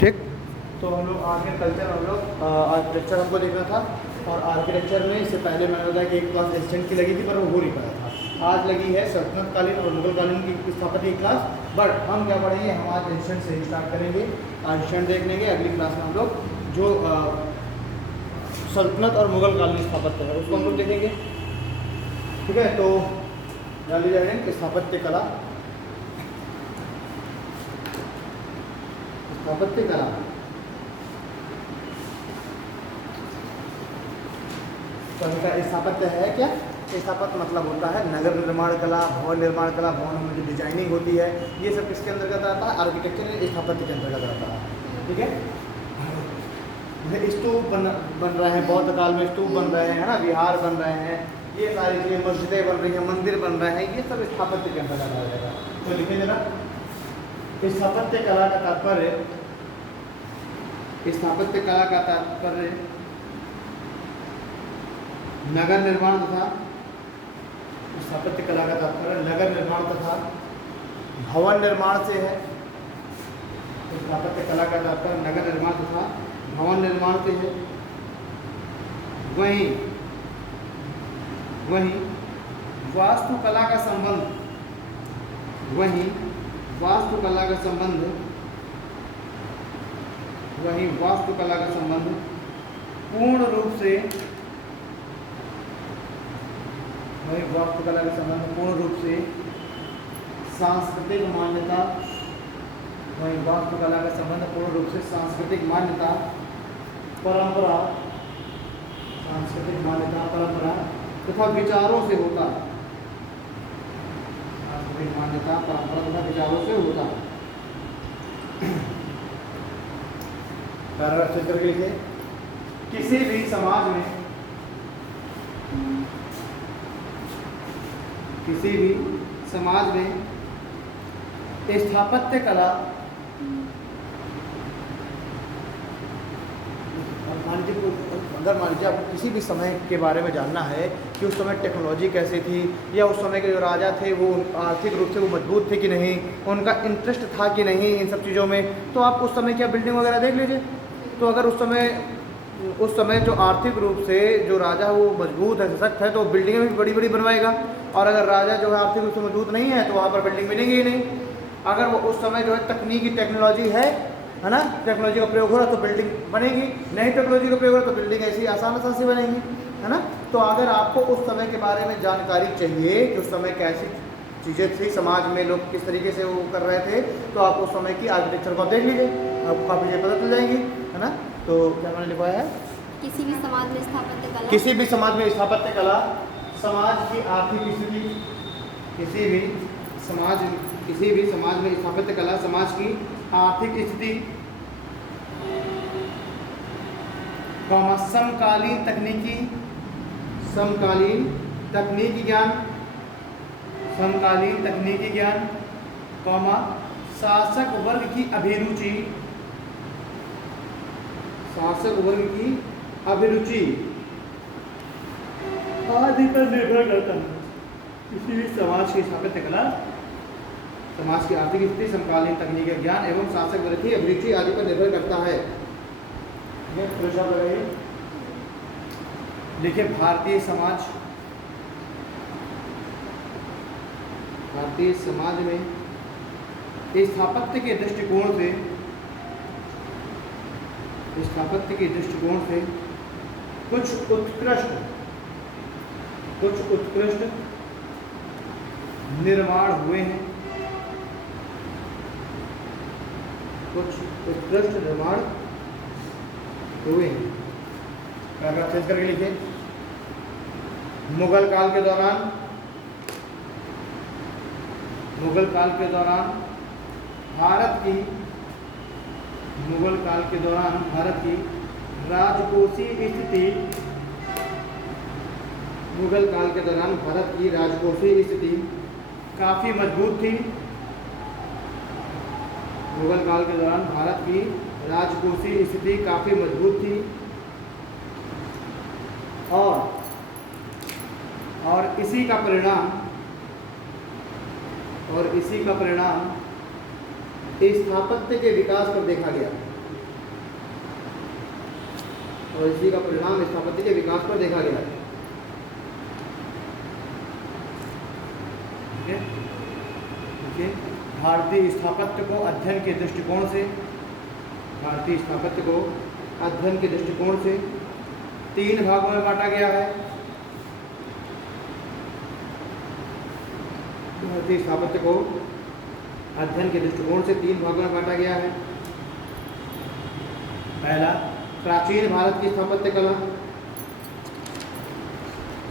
ठीक। तो हम लोग आर्किटेक्चर आर्किटेक्चर हमको देखना था, और आर्किटेक्चर में इससे पहले मैंने बताया कि एक क्लास एशियन की लगी थी पर वो हो नहीं पाया था। आज लगी है सल्तनतकालीन और मुगलकालीन की स्थापत्य की क्लास, बट हम क्या पढ़ेंगे, हम आज एशियन से ही स्टार्ट करेंगे। एशियन देख लेंगे, अगली क्लास में हम लोग जो सल्तनत और मुगलकालीन स्थापत्य है उसको हम लोग देखेंगे। ठीक है, तो जान लीजिए कि स्थापत्य कला, स्थापत्य कला तो इनका स्थापत्य है क्या? स्थापत्य मतलब होता है नगर निर्माण कला, भवन निर्माण कला, भवन में जो डिजाइनिंग होती है ये सब किसके अंतर्गत आता है? आर्किटेक्चर स्थापत्य के अंतर्गत आता है। ठीक है, स्तूप बन रहे हैं, बौद्ध काल में स्तूप बन रहे हैं, है ना, विहार बन रहे हैं, ये सारी चीज़ें, मस्जिदें बन रही हैं, मंदिर बन रहे हैं, ये सब स्थापत्य के अंतर्गत आ जाएगा। तो लिखिए जरा, स्थापत्य कला का तात्पर्य, स्थापत्य कला का तात्पर्य नगर निर्माण तथा, स्थापत्य कला का तात्पर्य नगर निर्माण तथा भवन निर्माण से है। स्थापत्य कला का तात्पर्य नगर निर्माण तथा भवन निर्माण से है। वहीं वास्तुकला का संबंध, वहीं वास्तुकला का संबंध, वहीं वास्तुकला का संबंध पूर्ण रूप से, वहीं वास्तुकला का संबंध पूर्ण रूप से सांस्कृतिक मान्यता, वहीं वास्तुकला का संबंध पूर्ण रूप से सांस्कृतिक मान्यता, परंपरा, सांस्कृतिक मान्यता, परंपरा तथा विचारों से होता है। सांस्कृतिक मान्यता, परंपरा तथा विचारों से होता है। पैराग्राफ चेक करके लिखे, किसी भी समाज में, किसी भी समाज में स्थापत्य कला, अगर मान लीजिए आपको किसी भी समय के बारे में जानना है कि उस समय टेक्नोलॉजी कैसी थी, या उस समय के जो राजा थे वो आर्थिक रूप से वो मजबूत थे कि नहीं, उनका इंटरेस्ट था कि नहीं इन सब चीज़ों में, तो आप उस समय क्या बिल्डिंग वगैरह देख लीजिए। तो अगर उस समय जो आर्थिक रूप से जो राजा वो मजबूत है, सशक्त है, तो बिल्डिंगें भी बड़ी बड़ी बनवाएगा। और अगर राजा जो है आर्थिक रूप से मजबूत नहीं है तो वहाँ पर बिल्डिंग बनेगी ही नहीं। अगर वो उस समय जो है तकनीकी टेक्नोलॉजी है ना, टेक्नोलॉजी का प्रयोग हो रहा है तो बिल्डिंग बनेगी, नई टेक्नोलॉजी का प्रयोग हो रहा है तो बिल्डिंग ऐसी आसान से बनेगी, है ना। तो अगर आपको उस समय के बारे में जानकारी चाहिए कि उस समय कैसी चीज़ें थी, समाज में लोग किस तरीके से वो कर रहे थे, तो आप उस समय की आर्किटेक्चर को देख लीजिए, आपको काफ़ी चीज़ें पता चल जाएंगी, है ना। तो क्या मैंने लिखवाया है, किसी भी समाज में स्थापत्य कला, किसी भी समाज में स्थापत्य कला समाज की आर्थिक स्थिति, किसी भी समाज में स्थापत्य कला समाज की आर्थिक स्थिति, समकालीन तकनीकी ज्ञान, शासक वर्ग की अभिरुचि, आदि पर निर्भर करता है। किसी भी समाज की स्थापत्य कला समाज की आर्थिक स्थिति, समकालीन तकनीकी ज्ञान एवं शासक वर्ग की अभिरुचि आदि पर निर्भर करता है। देखिए, भारतीय समाज में स्थापत्य के दृष्टिकोण से कुछ उत्कृष्ट निर्माण हुए हैं, पैराग्राफ चेंज करके लिखिए, मुगल काल के दौरान भारत की राजकोषीय स्थिति काफ़ी मजबूत थी। मुगल काल के दौरान भारत की राजकोषीय स्थिति काफ़ी मजबूत थी और इसी का परिणाम स्थापत्य के विकास पर देखा गया। और इसी का परिणाम स्थापत्य के विकास पर देखा गया है। ठीक है, देखिए भारतीय स्थापत्य को अध्ययन के दृष्टिकोण से, भारतीय स्थापत्य को अध्ययन के दृष्टिकोण से 3 भागों में बांटा गया है। भारतीय स्थापत्य को अध्ययन के दृष्टिकोण से 3 भागों में बांटा गया है। पहला, प्राचीन भारत की स्थापत्य कला।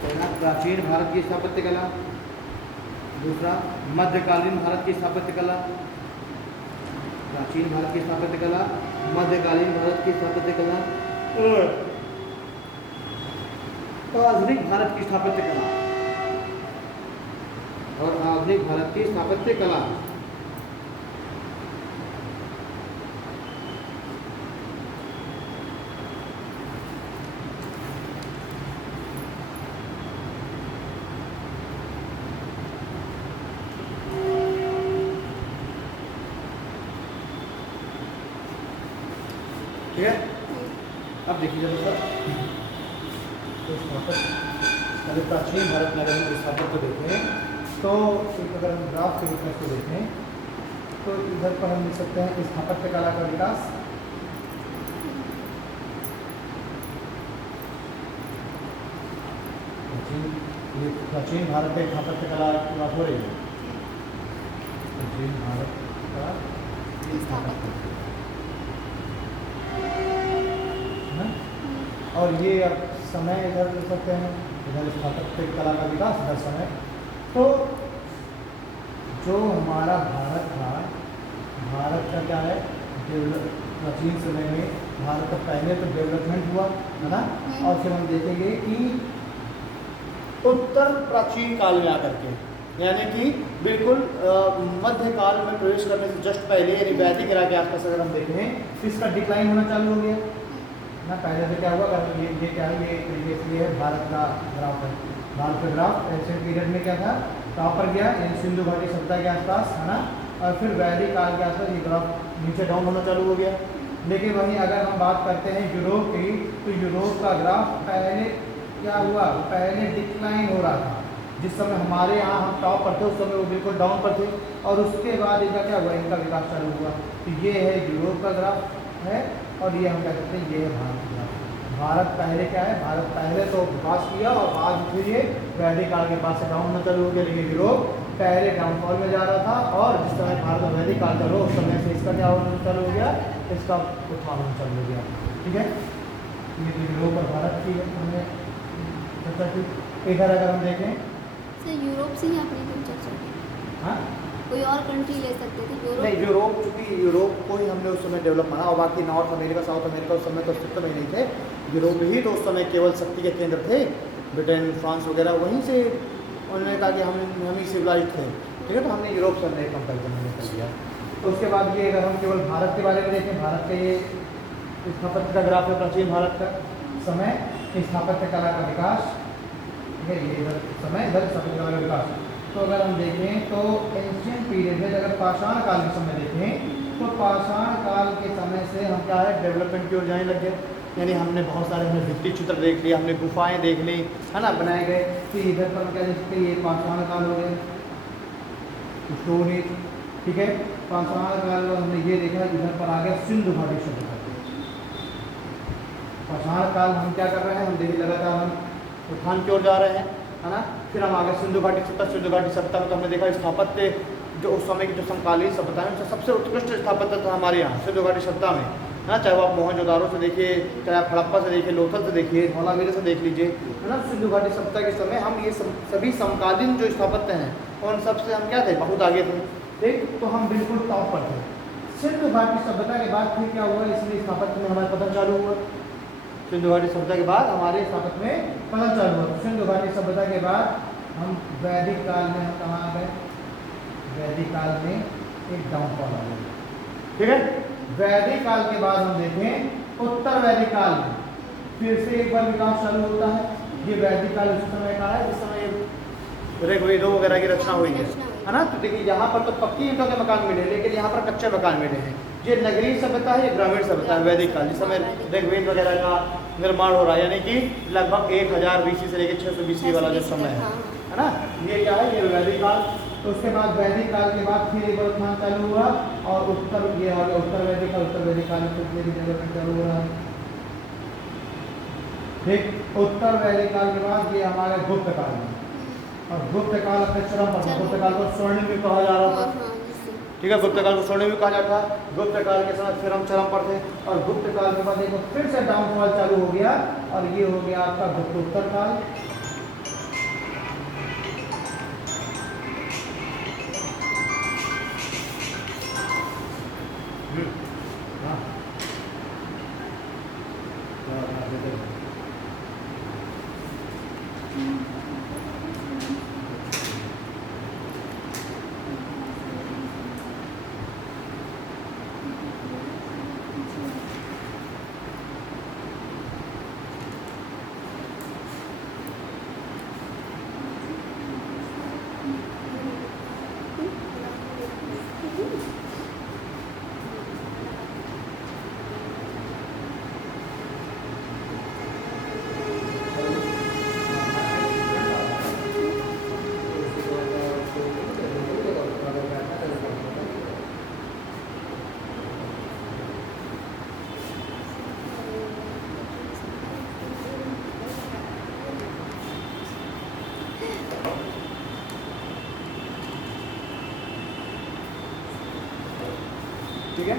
पहला, प्राचीन भारत की स्थापत्य कला। दूसरा, मध्यकालीन भारत की स्थापत्य कला। प्राचीन भारत की स्थापत्य कला, मध्यकालीन भारत की स्थापत्य कला और आधुनिक भारत की स्थापत्य कला। और आधुनिक भारत की स्थापत्य कला। ठीक है, अब देखिए जब सर तो पहले प्राचीन भारत में अगर हम स्थापत्य को देखें तो अगर हम ग्राफ के रूप में इसको देखें तो इधर पर हम लिख सकते हैं स्थापत्य कला का विकास। प्राचीन भारत में स्थापत्य कला की बात हो रही है। प्राचीन भारत का स्थापत्य और ये अब समय इधर ले सकते हैं, इधर स्थापत्य कला का विकास, इधर समय। तो जो हमारा भारत था, भारत का क्या है, प्राचीन समय में भारत का पहले तो डेवलपमेंट हुआ है ना, और फिर हम देखेंगे कि उत्तर प्राचीन काल में आकर के, यानी कि बिल्कुल मध्यकाल में प्रवेश करने से जस्ट पहले, यानी वैदिक एरा के आसपास अगर हम देखें तो इसका डिक्लाइन होना चालू हो गया ना। पहले से क्या हुआ, अगर ये क्या है, ये है भारत का ग्राफ है। भारत का ग्राफ एंशिएंट पीरियड में क्या था, टॉप पर गया, यानी सिंधु घाटी सभ्यता के आसपास है ना, और फिर वैदिक काल के आसपास ये ग्राफ नीचे डाउन होना चालू हो गया। लेकिन वहीं अगर हम बात करते हैं यूरोप की, तो यूरोप का ग्राफ पहले क्या हुआ, पहले डिक्लाइन हो रहा था। जिस समय हमारे यहाँ हम टॉप पर थे उस समय वो बिल्कुल डाउन पर थे, और उसके बाद इनका क्या हुआ, इनका विकास चालू हुआ। तो ये है यूरोप का ग्राफ है, और ये हम क्या कहते हैं, ये है भारत का ग्राफ। भारत पहले क्या है, भारत पहले तो विकास किया और बाद फिर ये वैदिक काल के बाद से डाउन होना चालू हो गया। लेकिन यूरोप पहले डाउनफॉल में जा रहा था, और जिस समय भारत वैदिक काल चालू उस समय से इसका क्या होना चालू हो गया, इसका उत्थान होना चालू हो गया। ठीक है, ये तो यूरोप और भारत की हमने चर्चा की। इधर अगर हम देखें सर यूरोप से ही आपने क्यों चर्चा की? हाँ, कोई और कंट्री ले सकते थे यूरोप? नहीं, यूरोप, क्योंकि यूरोप को ही हमने उस समय डेवलप माना, और बाकी नॉर्थ अमेरिका, साउथ अमेरिका उस समय तो अस्तित्व में नहीं थे। यूरोप ही तो उस समय केवल शक्ति के केंद्र थे। ब्रिटेन, फ्रांस वगैरह वहीं से उन्होंने कहा कि हम ही सिविलाइज थे। ठीक है, तो हमने यूरोप से हमने कंपेरिजन कर दिया। तो उसके बाद ये अगर हम केवल भारत के बारे में देखें, भारत के ये स्थापत्य का ग्राफ है, प्राचीन भारत का समय, स्थापत्य कला का विकास, ठीक है, ये इधर समय, इधर स्थापत्य कला का विकास। तो अगर हम देखें तो एंशिएंट पीरियड में अगर पाषाण काल के समय देखें तो पाषाण काल के समय से हम क्या है, डेवलपमेंट की ओर जाने लग गए। यानी हमने बहुत सारे, हमने भित्ति चित्र देख लिया, हमने गुफाएं देख ली है ना, बनाए गए। कि इधर पर हम क्या देखते हैं, ये पाषाण काल हो गया, स्टोन एज। ठीक है, पाषाण काल में हमने ये देखा, इधर पर आ गया सिंधु घाटी सभ्यता। पाषाण काल हम क्या कर रहे हैं, हम देखिए लगातार हम उत्थान की ओर जा रहे हैं, है ना। फिर हम आगे सिंधु घाटी सभ्यता, सिंधु घाटी सभ्यता में तो हमने देखा स्थापत्य जो उस समय की जो समकालीन सभ्यता है उससे सबसे उत्कृष्ट स्थापत्य था हमारे यहाँ सिंधु घाटी सभ्यता में, है ना। चाहे वो आप मोहनजोदारो से देखिए, चाहे आप हड़प्पा से देखिए, लोथल से देखिए, धौलावीरा से देख लीजिए, है ना। सिंधु घाटी सभ्यता के समय हम ये सभी समकालीन जो स्थापत्य हैं उन सबसे हम क्या थे, बहुत आगे थे। ठीक, तो हम बिल्कुल टॉप पर थे। सिंधु घाटी सभ्यता के बाद फिर क्या हुआ, इसलिए स्थापत्य में हमारा पतन चालू हुआ। सिंधु घाटी सभ्यता के बाद हमारे स्थापत्य में पतन चालू हुआ। सिंधु घाटी सभ्यता के बाद हम वैदिक काल में हम कहाँ आ गए, वैदिक काल में एक डाउनफॉल आ गया। ठीक है, वैदिक काल के बाद हम देखें उत्तर वैदिक काल में फिर से एक बार विकास चालू होता है। ये वैदिक काल उस समय का है जिस समय ऋग्वेदों वगैरह की रचना हुई है ना। तो देखिए यहाँ पर तो पक्की ईंटों के मकान मिले, लेकिन यहाँ पर कच्चे मकान मिले हैं। ये नगरीय सभ्यता है, ये ग्रामीण सभ्यता है वैदिक काल, जिस समय ऋग्वेद वगैरह का निर्माण हो रहा है, यानी कि लगभग 1000 BC से लेकर 600 BC वाला जो समय है ना, ये क्या है, ये वैदिक काल। तो उसके बाद वैदिक काल के बाद फिर एक बार उत्थान चालू हुआ और उत्तर ये आ गया उत्तर वैदिक काल। उत्तर वैदिक काल में फिर डेवलपमेंट चालू हो रहा है। ठीक, उत्तर वैदिक काल के बाद ये हमारे गुप्त काल में, और गुप्त काल अपने चरम पर, गुप्त काल को स्वर्णिम भी कहा जा रहा था। ठीक है, गुप्त काल को स्वर्णिम भी कहा जाता है। गुप्त काल के साथ फिर हम चरम पर थे, और गुप्त काल के बाद देखो फिर से डाउनफॉल चालू हो गया, और ये हो गया आपका गुप्तोत्तर काल। ठीक है,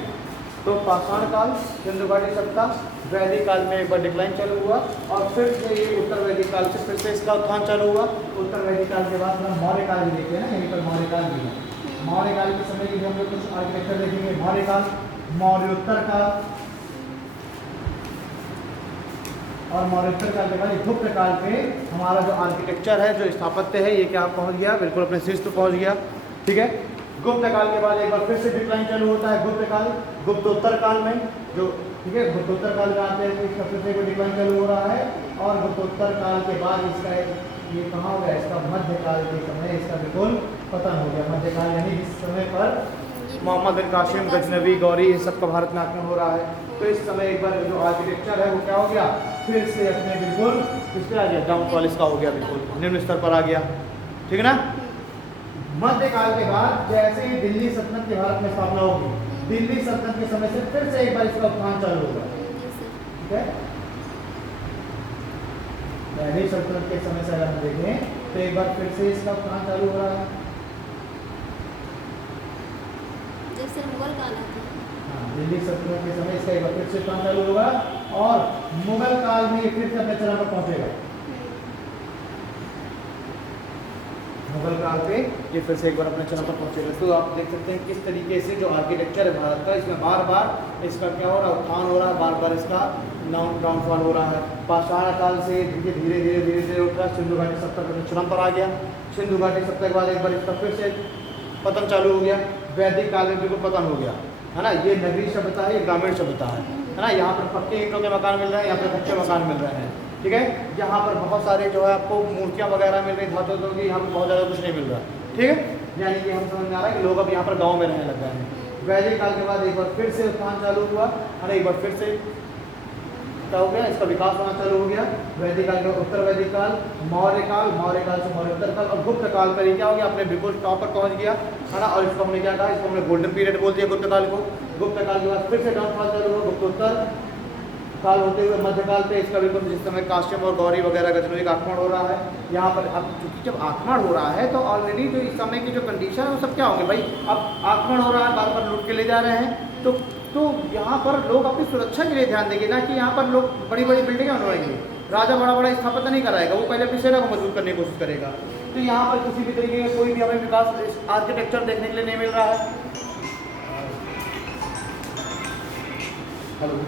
तो पाषाण काल, सिंधु घाटी सभ्यता, वैदिक काल में एक बार डिक्लाइन चालू हुआ, और फिर से ये उत्तर वैदिक काल से फिर से इसका उत्थान चालू हुआ। उत्तर वैदिक काल के बाद हम मौर्य काल भी देखते हैं ना, यहीं पर मौर्य काल भी है। मौर्य काल के समय की हम लोग कुछ आर्किटेक्चर देखेंगे। मौर्य काल, मौर्योत्तर काल, और मौर्योत्तर काल के बाद गुप्त काल पे हमारा जो आर्किटेक्चर है, जो स्थापत्य है, ये क्या पहुंच गया, बिल्कुल अपने शीर्ष पे पहुंच गया। ठीक है, गुप्त काल के बाद एक बार फिर से डिक्लाइन चालू होता है। गुप्त काल, गुप्तोत्तर काल में जो, ठीक है, गुप्तोत्तर काल में आते हैं, इसका फिर से डिक्लाइन चालू हो रहा है, और गुप्तोत्तर काल के बाद इसका ये कहाँ हो गया, इसका मध्यकाल के समय इसका बिल्कुल पतन हो गया। मध्यकाल यानी जिस समय पर मोहम्मद बिन कासिम, गजनवी, गौरी, इन सब का भारत में आक्रमण हो रहा है, तो इस समय एक बार जो आर्किटेक्चर है वो क्या हो गया, फिर से अपने बिल्कुल किस पे आ गया, डाउनफॉल इसका हो गया, बिल्कुल निम्न स्तर पर आ गया। ठीक है ना। मध्यकाल के बाद जैसे ही दिल्ली सल्तनत की भारत में स्थापना होगी, दिल्ली सल्तनत के समय से फिर से एक बार इसका उत्थान चालू होगा। ठीक है, दिल्ली सल्तनत के समय से अगर हम देखें तो एक बार फिर से इसका उत्थान चालू हो रहा है। जैसे मुगल काल आता है, हाँ, दिल्ली सल्तनत के समय इसका एक बार फिर से उत्थान चालू होगा, और मुगल काल में ये फिर से अपने चरम पर पहुंचेगा। मुगल काल पे ये फिर से एक बार अपने चरम पर पहुंचेगा। तो आप देख सकते हैं किस तरीके से जो आर्किटेक्चर है भारत का, इसमें बार बार इसका क्या हो रहा है, उत्थान हो रहा है, बार बार इसका डाउनफॉल हो रहा है। पाषाण काल से धीरे धीरे धीरे धीरे धीरे उठ रहा, सिंधु घाटी सभ्यता अपने चरम पर आ गया। सिंधु घाटी सभ्यता के बाद एक बार इसका फिर से पतन चालू हो गया। वैदिक काल में बिल्कुल पतन हो गया, है ना। ये नगरीय सभ्यता है, ये ग्रामीण सभ्यता है ना। यहाँ पर पक्के ईंटों के मकान मिल रहे हैं, यहाँ पर कच्चे मकान मिल रहे हैं। ठीक है, यहाँ पर बहुत सारे जो है आपको मूर्तियाँ वगैरह मिल रही, धातु की, यहाँ पर बहुत ज़्यादा कुछ नहीं मिल रहा। ठीक है, यानी कि हम समझ में आ रहा है कि लोग अब यहाँ पर गाँव में रहने लग गए हैं। वैदिक काल के बाद एक बार फिर से उत्थान चालू हुआ, है ना। एक बार फिर से क्या हो गया, इसका विकास होना चालू हो गया। वैदिक काल के उत्तर वैदिक काल, मौर्य काल, मौर्य काल से मौर्योत्तर काल, और गुप्त काल पर क्या हो गया, अपने बिल्कुल टॉप पर पहुंच गया, है ना। और इसको हमने क्या कहा, इसको हमने गोल्डन पीरियड बोल दिया गुप्त काल को। गुप्त काल के बाद फिर से डाउनफॉल चालू हुआ, गुप्तोत्तर काल होते हुए मध्यकाल पे इसका बिल्कुल जिस समय काश्यप और गौरी वगैरह गजनवी का आक्रमण हो रहा है यहाँ पर। अब चूंकि जब आक्रमण हो रहा है तो ऑलरेडी जो इस समय की जो कंडीशन है वो सब क्या होंगे भाई, अब आक्रमण हो रहा है, बार बार लूट के ले जा रहे हैं, तो यहाँ पर लोग अपनी सुरक्षा के लिए ध्यान देंगे ना, कि यहाँ पर लोग बड़ी बड़ी बिल्डिंगें बनवाएंगे। राजा बड़ा बड़ा स्थापना नहीं कराएगा, वो पहले अपनी सेना को मजबूत करने की कोशिश करेगा। तो यहाँ पर किसी भी तरीके का कोई भी हमें विकास आर्किटेक्चर देखने के लिए नहीं मिल रहा है। हेलो,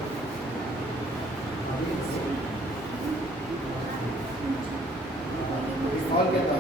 और क्या था?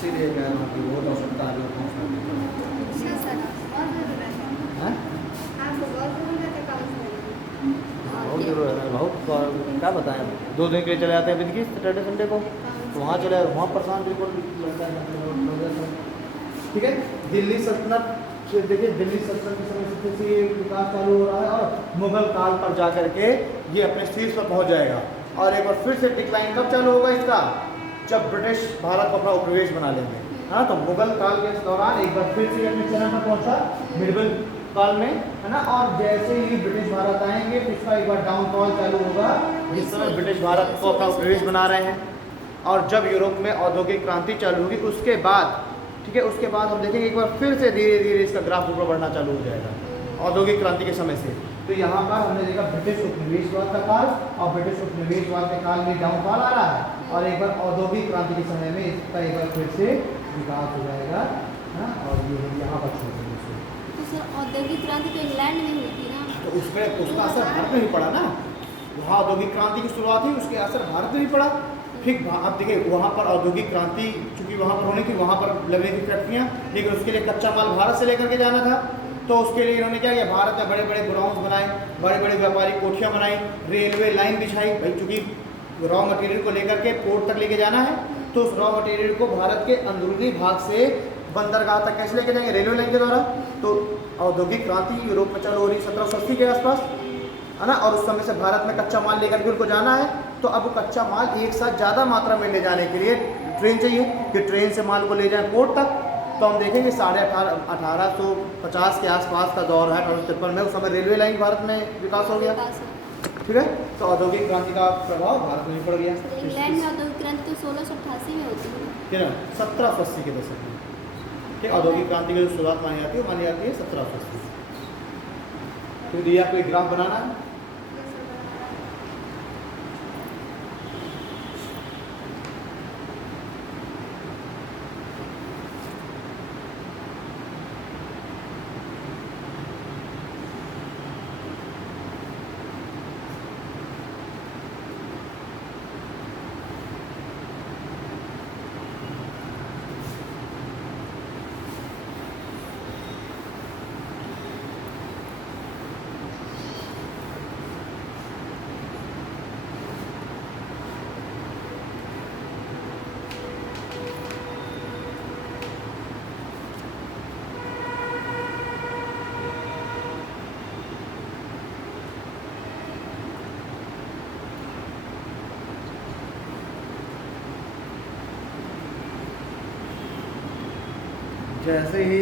इसीलिए कह रहा हूँ कि बहुत आवश्यकता है लोगों को। अच्छा सर हैं? आपको बहुत जरूरत है काउंसलिंग बहुत जरूरत है, बहुत क्या बताएं। 2 दिन के लिए चले जाते हैं दिन की सैटरडे संडे को, तो वहाँ चले वहाँ परेशान बिल्कुल लगता है। ठीक है, दिल्ली सल्तनत देखिए, दिल्ली सल्तनत के समय से ये विकास चालू हो रहा है और मुगल काल पर जा करके ये अपने शीर्ष पर पहुँच जाएगा। और एक बार फिर से डिक्लाइन कब चालू होगा इसका, जब ब्रिटिश भारत को अपना उपनिवेश बना लेंगे। हाँ, तो मुगल काल के इस दौरान एक बार फिर से अपने चरम पर पहुंचा मिडिवल काल में, है ना। और जैसे ही ब्रिटिश भारत आएंगे तो इसका एक बार डाउनफॉल चालू होगा, जिस समय ब्रिटिश भारत को अपना उपनिवेश बना रहे हैं। और जब यूरोप में औद्योगिक क्रांति चालू होगी उसके बाद, ठीक है, उसके बाद हम देखेंगे एक बार फिर से धीरे धीरे इसका ग्राफ ऊपर बढ़ना चालू हो जाएगा औद्योगिक क्रांति के समय से। तो यहाँ पर हमने देखा ब्रिटिश उपनिवेशवाद का काल, और ब्रिटिश उपनिवेशवाद के काल में डाउनफॉल आ रहा है, और एक बार औद्योगिक क्रांति के समय में इसका एक बार फिर से विकास हो जाएगा। हाँ, और ये यहाँ पर छोड़ देंगे इसको। तो सर औद्योगिक क्रांति तो इंग्लैंड में हुई थी ना, तो उसका असर भारत में भी पड़ा ना। वहाँ औद्योगिक क्रांति की शुरुआत हुई, उसके असर भारत में भी पड़ा। फिर अब देखिए वहाँ पर औद्योगिक क्रांति चूंकि वहाँ पर होनी थी, वहाँ पर लगने की फैक्ट्रियाँ, लेकिन उसके लिए कच्चा माल भारत से लेकर के जाना था। तो उसके लिए इन्होंने क्या किया, भारत में बड़े बड़े गोडाउन्स बनाए, बड़े बड़े व्यापारिक कोठियाँ बनाई, रेलवे लाइन बिछाई। भाई चूँकि रॉ मटेरियल को लेकर के पोर्ट तक लेके जाना है, तो उस रॉ मटेरियल को भारत के अंदरूनी भाग से बंदरगाह तक कैसे लेके जाएंगे, रेलवे लाइन के द्वारा। तो औद्योगिक क्रांति यूरोप में चालू हो रही 1780 के आसपास, है ना। और उस समय से भारत में कच्चा माल लेकर के उनको जाना है, तो अब कच्चा माल एक साथ ज़्यादा मात्रा में ले जाने के लिए ट्रेन चाहिए, कि ट्रेन से माल को ले जाए पोर्ट तक। तो हम देखेंगे 1850 के आसपास का दौर है, 1853 में, उस समय रेलवे लाइन भारत में विकास हो गया। ठीक है, तो औद्योगिक क्रांति का प्रभाव भारत में भी पड़ गया। इंग्लैंड में औद्योगिक क्रांति तो 1688 में होती है। क्या 1780 के दशक में, ठीक, औद्योगिक क्रांति की जो शुरुआत मानी जाती है 1780। तो ये आपको एक ग्राफ बनाना है। जैसे ही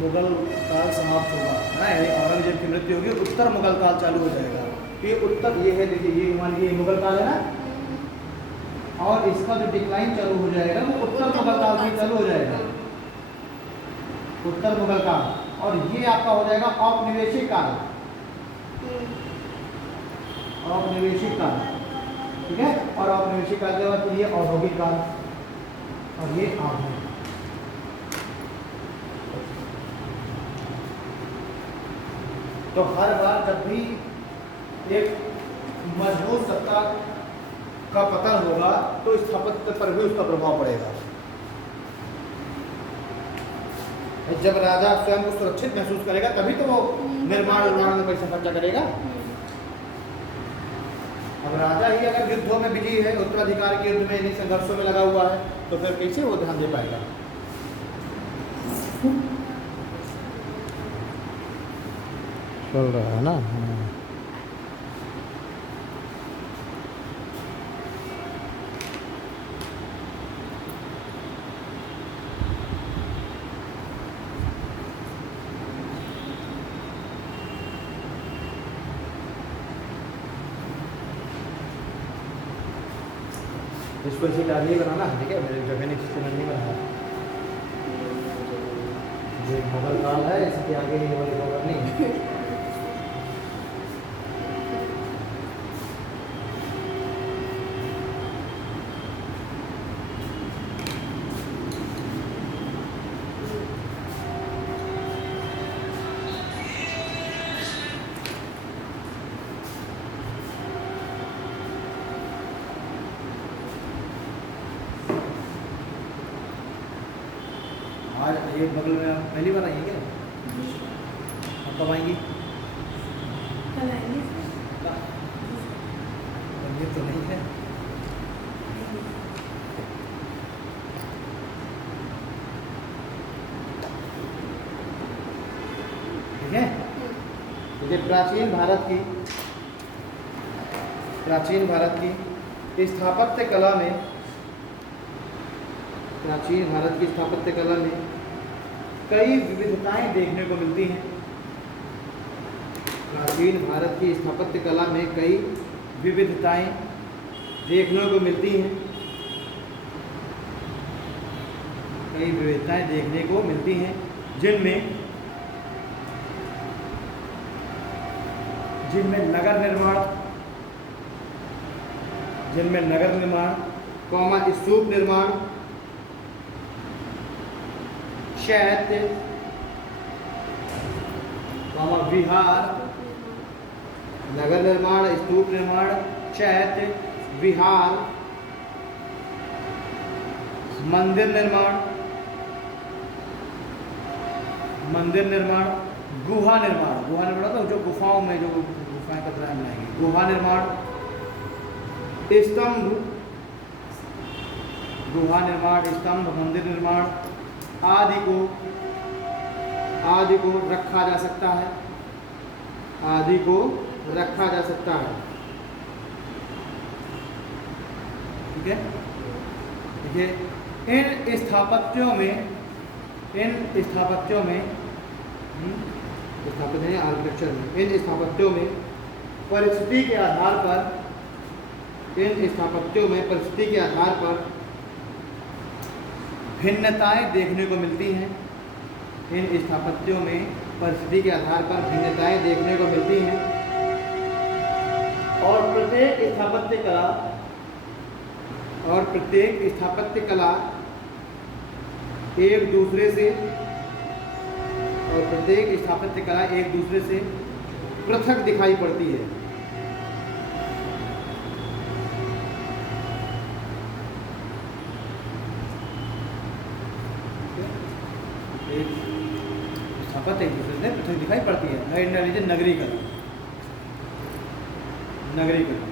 मुगल काल समाप्त होगा, है ना, यानी औरंगजेब की मृत्यु होगी, उत्तर मुगल काल चालू हो जाएगा। ये उत्तर, ये है देखिए, ये मान लीजिए मुगल काल है ना, और इसका जो डिक्लाइन चालू हो जाएगा वो उत्तर मुगल काल में चालू हो जाएगा, उत्तर मुगल काल। और ये आपका हो जाएगा औपनिवेशिक काल, औपनिवेशिक काल, ठीक है। और औपनिवेशिक काल के बाद ये औद्योगिक काल, और ये आधुनिक। तो हर बार जब भी एक मजबूत सत्ता का पतन होगा तो स्थापत्य पर भी उसका प्रभाव पड़ेगा। जब राजा स्वयं को सुरक्षित महसूस करेगा तभी तो वो निर्माण में पैसा खर्चा करेगा। अब राजा ही अगर युद्धों में बिजी है, उत्तराधिकार के युद्ध में, इन्हीं संघर्षों में लगा हुआ है, तो फिर कैसे वो ध्यान दे पाएगा। चल रहा है ना। इसको इसी आगे ही बनाना है, ठीक है। मेरे जगह नहीं बनाया, ये मुगल काल है, इसके आगे ये वाली खबर नहीं। आज ये बगल में आप पहली बार आई हैं क्या? आप कब आएंगी? कल आएंगे ये तो नहीं है। ठीक है, देखिए प्राचीन भारत की स्थापत्य कला में कई विविधताएं देखने को मिलती हैं। प्राचीन भारत की स्थापत्य कला में कई विविधताएं देखने को मिलती हैं। जिनमें नगर निर्माण, स्तूप निर्माण, चैत्य, विहार, नगर निर्माण, स्तूप निर्माण, चैत्य, विहार, मंदिर निर्माण, गुहा निर्माण तो जो गुफाओं में जो गुफाएं कतरा बनाएंगे, गुहा निर्माण, स्तंभ, मंदिर निर्माण आदि को रखा जा सकता है। ठीक है, देखिए इन स्थापत्यों में परिस्थिति के आधार पर भिन्नताएं देखने को मिलती हैं। और प्रत्येक स्थापत्य कला एक दूसरे से पृथक दिखाई पड़ती है। स्थापत्य एक दूसरे से पृथक दिखाई पड़ती है। नगरीकरण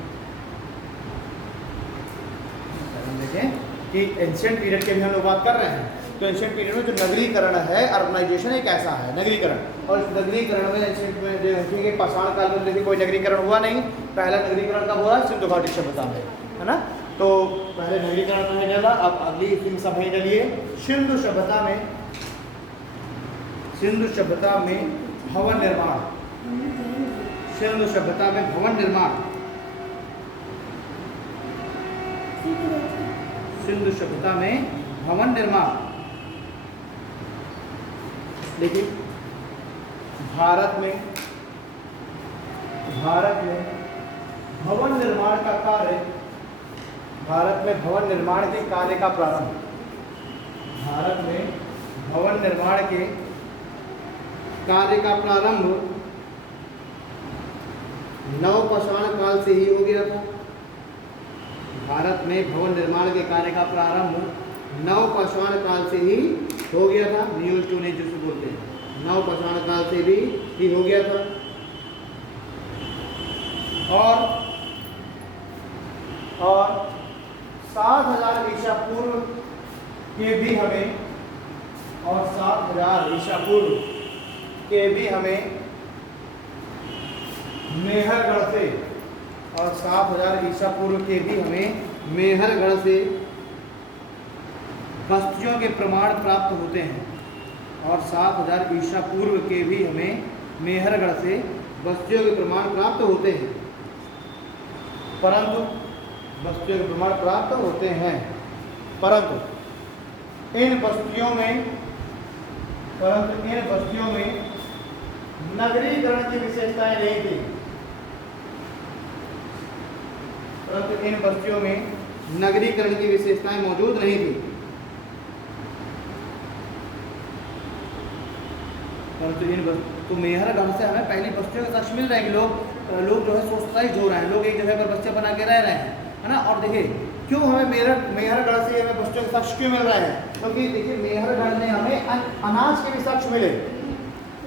देखें कि एंशिएंट पीरियड के भी हम लोग बात कर रहे हैं, तो एंशिएंट पीरियड में जो नगरीकरण है, अर्बनाइजेशन एक ऐसा है नगरीकरण। और इस नगरीकरण में एंशिएंट में देखिए कि पाषाण काल में देखिए कोई नगरीकरण हुआ नहीं। पहला नगरीकरण कब हुआ? सिंधु घाटी सभ्यता में, है ना। तो पहले नगरीकरण तो है चला। अब अगली फिल्म समय चलिए सिंधु सभ्यता में भवन निर्माण। देखिए भारत में भवन निर्माण का कार्य, के कार्य का प्रारंभ, नवपाषाण काल से ही हो गया था। भारत में भवन निर्माण के कार्य का प्रारंभ नवपाषाण काल से ही हो गया था। न्यू स्टोन एज जिसे बोलते हैं, नवपाषाण काल से भी हो गया था। और 7000 ईसा पूर्व के भी हमें मेहरगढ़ से बस्तियों के प्रमाण प्राप्त होते हैं। और 7000 ईसा पूर्व के भी हमें मेहरगढ़ से बस्तियों के प्रमाण प्राप्त होते हैं। परंतु इन बस्तियों में नगरीकरण की विशेषताएं नहीं थी। मौजूद नहीं थी। तो मेहरगढ़ से हमें पहली बस्तियों के साथ मिल रहे हैं कि लोग जो है सोशलाइज हो रहे हैं, लोग एक जगह पर बस्तियां बना के रह रहे हैं, है ना। और देखिए क्यों हमें मेहरगढ़ से हमें बस्तियों बच्चों के साक्ष्य क्यों मिल रहे हैं? क्योंकि देखिए मेहरगढ़ में हमें अनाज के भी साक्ष्य मिले,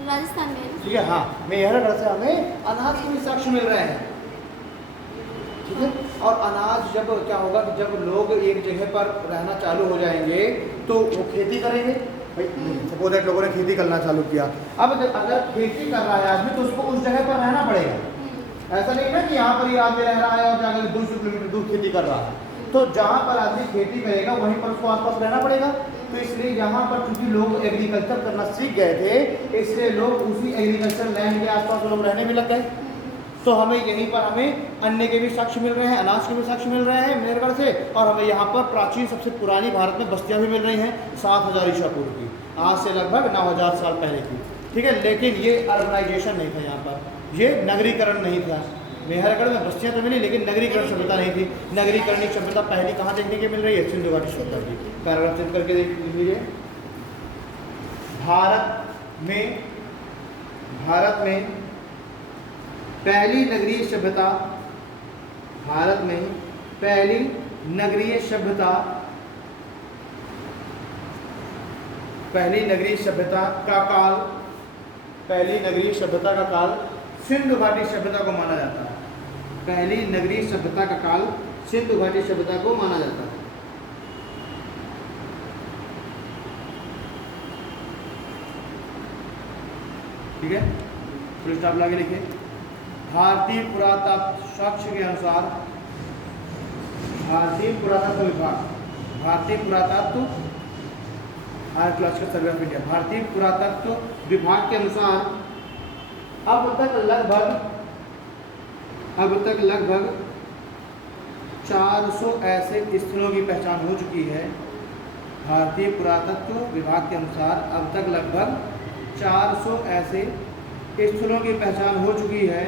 राजस्थान में। ठीक है, हाँ, मेहरगढ़ से हमें अनाज के भी साक्ष्य मिल रहे हैं, ठीक है। और अनाज जब क्या होगा कि जब लोग एक जगह पर रहना चालू हो जाएंगे तो वो खेती करेंगे। सपोज दैट लोगों ने खेती करना चालू किया, अब अगर खेती कर रहा है आदमी तो उसको उस जगह पर रहना पड़ेगा। ऐसा नहीं ना कि यहाँ पर ही आदमी रह रहा है और जाकर 200 किलोमीटर दूर खेती कर रहा है, तो जहाँ पर आदमी खेती करेगा वहीं पर उसको आसपास रहना पड़ेगा। तो इसलिए यहाँ पर चूंकि लोग एग्रीकल्चर करना सीख गए थे, इसलिए लोग उसी एग्रीकल्चर लैंड के आसपास लोग रहने भी लग गए। तो हमें यहीं पर हमें अन्न के भी साक्ष्य मिल रहे हैं, अनाज के भी साक्ष्य मिल रहे हैं मेहरगढ़ से, और हमें यहाँ पर प्राचीन सबसे पुरानी भारत में बस्तियाँ भी मिल रही हैं 7000 ईसा पूर्व की, आज से लगभग 9000 साल पहले की, ठीक है। लेकिन ये अर्बनाइजेशन नहीं था, यहाँ पर ये नगरीकरण नहीं था। मेहरगढ़ में बस्तियाँ तो मिली लेकिन नगरीकरण सभ्यता नहीं थी। नगरीकरण की सभ्यता पहली कहाँ देखने के मिल रही है? सिंधु घाटी सभ्यता की। पैराग्राफ चेक करके देख लीजिए। भारत में पहली नगरीय सभ्यता, भारत में पहली नगरीय सभ्यता, पहली नगरीय सभ्यता का काल, पहली नगरीय सभ्यता का काल सिंधु घाटी सभ्यता को माना जाता है। पहली नगरीय सभ्यता का काल सिंधु घाटी सभ्यता को माना जाता है। ठीक है, फुल स्टॉप लगा के लिखिए। भारतीय पुरातत्व साक्ष्य के अनुसार, भारतीय पुरातत्व विभाग, भारतीय पुरातत्व आर्कियोलॉजिकल सर्वे ऑफ इंडिया, भारतीय पुरातत्व विभाग के अनुसार अब तक लगभग 400 ऐसे स्थलों की पहचान हो चुकी है। भारतीय पुरातत्व विभाग के अनुसार अब तक लगभग 400 ऐसे स्थलों की पहचान हो चुकी है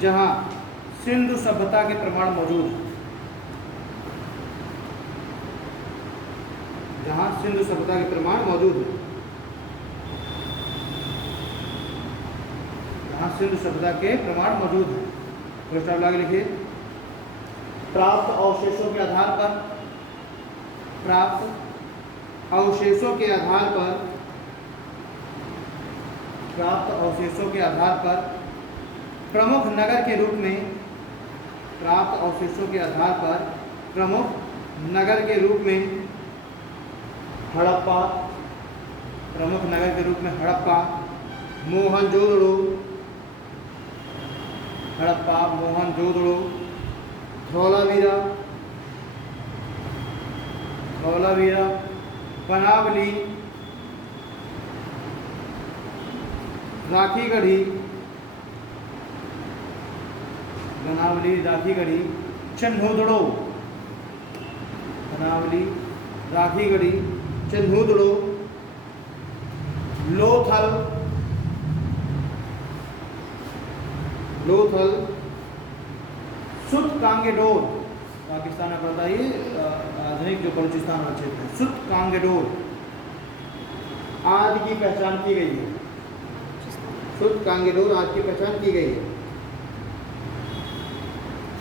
जहां सिंधु सभ्यता के प्रमाण मौजूद हैं, जहां सिंधु सभ्यता के प्रमाण मौजूद हैं, जहां सिंधु सभ्यता के प्रमाण मौजूद हैं। फर्स्ट आप लगा लिखिए। प्राप्त अवशेषों के आधार पर, प्राप्त अवशेषों के आधार पर, प्राप्त अवशेषों के आधार पर प्रमुख नगर के रूप में, प्राप्त अवशेषों के आधार पर प्रमुख नगर के रूप में हड़प्पा, प्रमुख नगर के रूप में हड़प्पा, मोहनजोदड़ो, हड़प्पा, मोहनजोदड़ो, धौलावीरा, बनावली, राखीगढ़ी, बनावली, राखीगढ़ी, चन्हूदड़ो, बनावली, राखीगढ़ी, चन्हूदड़ो, लोथल, सुतकांगेडोर, पाकिस्तान में पड़ता है ये, आधुनिक जो बलूचिस्तान वाला क्षेत्र है, सुतकांगेडोर आदि की पहचान की गई है। सुतकांगेडोर आदि की पहचान की गई है।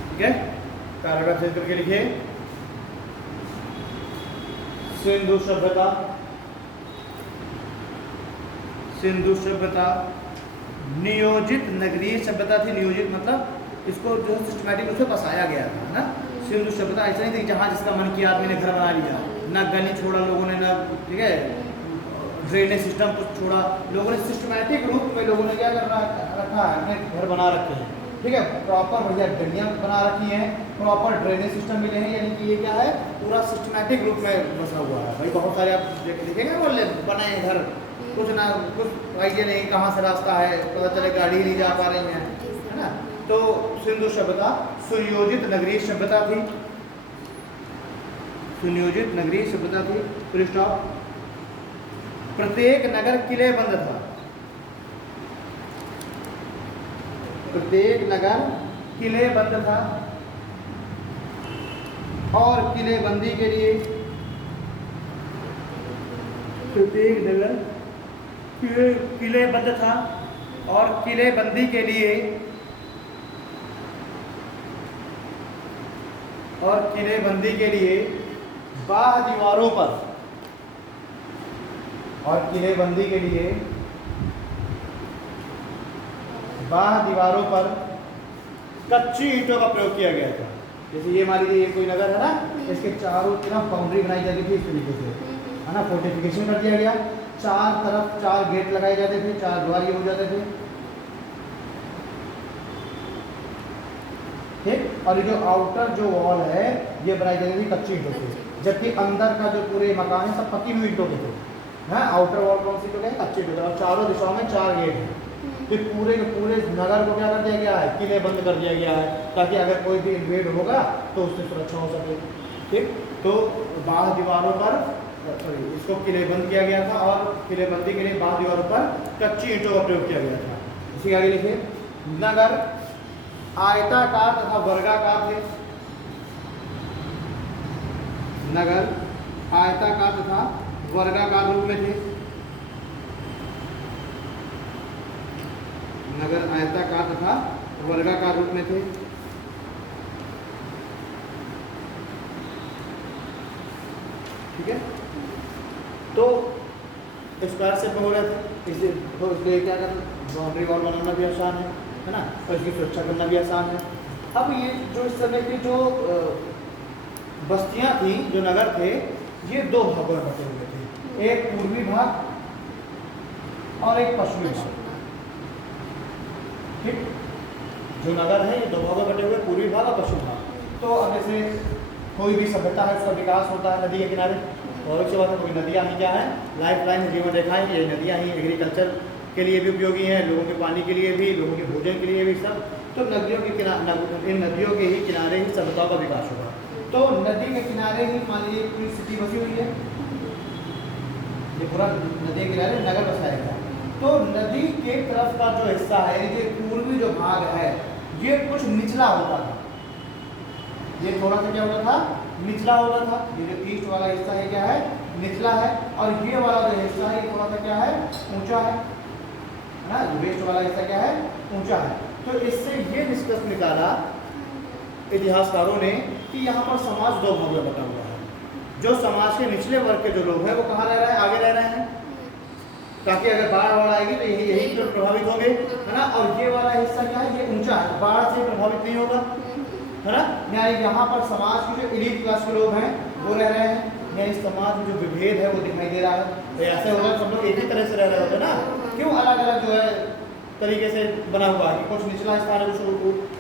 ठीक है, पैराग्राफ चेक करके लिखिए। सिंधु सभ्यता, सिंधु सभ्यता नियोजित नगरीय सभ्यता थी। नियोजित मतलब इसको जो सिस्टमैटिक रूप से बसाया गया था ना। सिंधु सभ्यता ऐसा नहीं थी जहाँ जिसका मन किया आदमी ने घर बना लिया, ना गली छोड़ा लोगों ने, ना ठीक है ड्रेनेज सिस्टम को छोड़ा लोगों ने। सिस्टमैटिक रूप में लोगों ने क्या करना रखा है, अपने घर बना रखे हैं। ठीक है, प्रॉपर भैया गलियाँ बना रखी हैं, प्रॉपर ड्रेनेज सिस्टम मिले हैं, यानी कि ये क्या है पूरा सिस्टमैटिक रूप में बसा हुआ है। भाई बहुत सारे आप देखेंगे बोले बने हैं घर, कुछ ना कुछ आइडिया नहीं कहाँ से रास्ता है, पता चले गाड़ी नहीं जा पा रही है ना। तो सिंधु सभ्यता सुनियोजित नगरीय सभ्यता थी, सुनियोजित नगरीय सभ्यता थी। फिर स्टॉप। प्रत्येक नगर किलेबंद था, प्रत्येक नगर किलेबंद था और किलेबंदी के लिए, प्रत्येक नगर किलेबंद था और किलेबंदी के लिए और किलेबंदी के लिए बाह्य दीवारों पर और किलेबंदी के लिए बाह्य दीवारों पर कच्ची ईंटों का प्रयोग किया गया था। जैसे ये मान लीजिए ये कोई नगर है ना, इसके चारों तरफ बाउंड्री बनाई जाती थी इस तरीके से, है ना, फोर्टिफिकेशन कर दिया गया, चार तरफ 4 गेट लगाए जाते थे, 4 द्वार ये हो जाते थे, ठीक। और ये जो आउटर जो वॉल है ये बनाई जाती थी कच्ची ईंटों से, जबकि अंदर का जो पूरे मकान है सब पकी हुई ईंटों के थे, है। आउटर वॉल कौन सी ईंटों के, कच्ची ईंटों के, और चारों दिशाओं में 4 गेट हैं। तो पूरे के पूरे नगर को क्या कर दिया गया है, किले बंद कर दिया गया है, ताकि अगर कोई भी इन्वेड होगा तो उससे सुरक्षा हो सके, ठीक। तो बाह्य दीवारों पर इसको किलेबंद किया गया था और किलेबंदी के लिए बाह्य दीवारों पर कच्ची ईंटों का प्रयोग किया गया था। इसी आगे लिखिए, नगर आयताकार तथा वर्गाकार थे। नगर आयताकार तथा वर्गाकार रूप में थे। नगर आयताकार तथा वर्गाकार रूप में थे। ठीक है, तो स्क्वायर शेप में हो रहे थे, इसलिए क्या करना, बाउंड्री वॉल बनाना भी आसान है ना, और इसकी सुरक्षा करना भी आसान है। अब ये जो इस समय की जो बस्तियां थी, जो नगर थे, ये 2 भागों में बटे हुए थे, एक पूर्वी भाग और एक पश्चिमी भाग, ठीक। जो नगर है ये 2 भागों में बटे हुए, पूर्वी भाग और पश्चिमी भाग। तो अब जैसे कोई भी सभ्यता है उसका विकास होता है नदी के किनारे, और एक बात है, कोई नदियाँ ही क्या है, लाइफ लाइन जीवन रेखाएं, ये नदियाँ ही एग्रीकल्चर के लिए भी उपयोगी हैं, लोगों के पानी के लिए भी, लोगों के भोजन के लिए भी, सब। तो नदियों के किनारे, इन नदियों के ही किनारे ही सभ्यता का विकास होगा। तो नदी के किनारे ही मान लीजिए पूरी सिटी बसी हुई है, ये पूरा नदी के किनारे नगर बसाया गया। तो नदी के तरफ का जो हिस्सा है, ये पूर्वी जो भाग है, ये कुछ निचला होता था, ये थोड़ा सा क्या होता था, निचला होता था। ये जो ईस्ट वाला हिस्सा है क्या है, निचला है, और ये वाला जो हिस्सा है ये थोड़ा सा क्या है, ऊंचा है ना। जो वेस्ट वाला हिस्सा क्या है, ऊंचा है। तो इससे ये निष्कर्ष निकाला इतिहासकारों ने कि यहाँ पर समाज 2 भागों में बटा हुआ है। जो समाज के निचले वर्ग के जो लोग हैं वो कहाँ रह रहे हैं, आगे रह रहे हैं, ताकि अगर बाढ़ आएगी तो यही तो प्रभावित होंगे, है ना। और ये वाला हिस्सा क्या है, ये ऊंचा है, बाढ़ से प्रभावित नहीं होगा, है ना। यानी यहाँ पर समाज की जो एलीट क्लास के लोग हैं वो रह रहे हैं, यानी समाज में जो विभेद है वो दिखाई दे रहा है। तो ऐसे होगा सब लोग एक ही तरह से रह रहे होते ना, क्यों अलग अलग जो है तरीके से बना हुआ है, कुछ निचला स्थान है, कुछ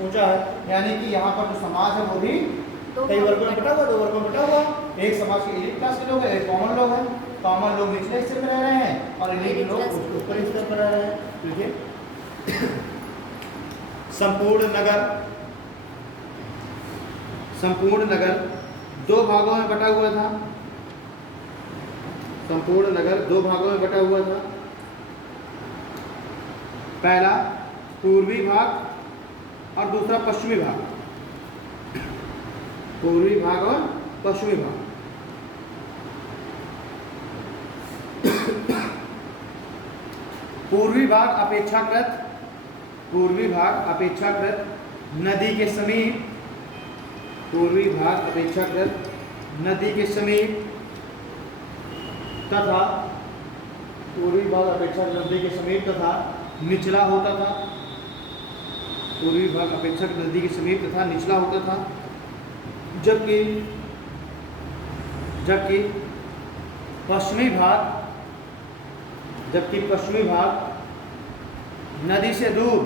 ऊंचा है। यानी कि यहाँ पर जो समाज है वो भी कई वर्गों में बटा हुआ, 2 वर्गों में बटा हुआ। एक समाज के एलीट क्लास के लोग हैं, एक कॉमन लोग हैं। कॉमन लोग निचले हिस्से में रह रहे हैं और एलीट लोग ऊपर हिस्से पर रह रहे हैं। देखिए, संपूर्ण नगर 2 भागों में बटा हुआ था। संपूर्ण नगर 2 भागों में बटा हुआ था। पहला पूर्वी भाग और दूसरा पश्चिमी भाग। पूर्वी भाग और पश्चिमी भाग। पूर्वी भाग अपेक्षाकृत नदी के समीप, पूर्वी भाग अपेक्षाकृत नदी के समीप तथा पूर्वी भाग अपेक्षाकृत नदी के समीप तथा निचला होता था। पूर्वी भाग अपेक्षाकृत नदी के समीप तथा निचला होता था, जबकि पश्चिमी भाग नदी से दूर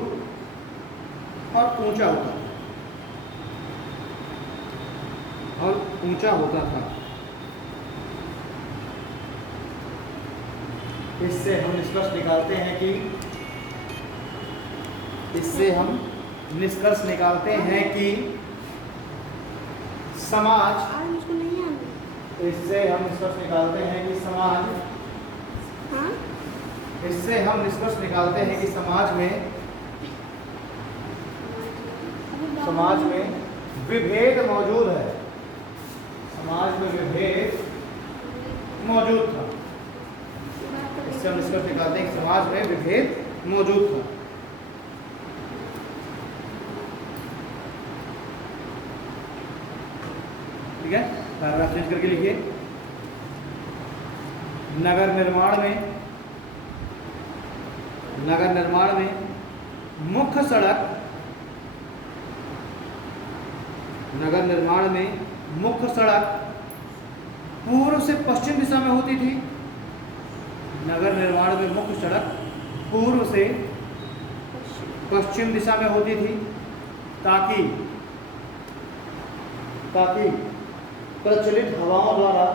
और ऊंचा होता था। इससे हम निष्कर्ष निकालते हैं कि समाज, इससे हम निष्कर्ष निकालते हैं कि समाज में विभेद मौजूद है। समाज में विभेद मौजूद था। इससे हम निष्कर्ष निकालते हैं कि समाज में विभेद मौजूद था। ठीक है, पैराग्राफ चेंज करके लिखिए। नगर निर्माण में मुख्य सड़क, नगर निर्माण में मुख्य सड़क पूर्व से पश्चिम दिशा में होती थी। नगर निर्माण में मुख्य सड़क पूर्व से पश्चिम दिशा में होती थी ताकि प्रचलित हवाओं द्वारा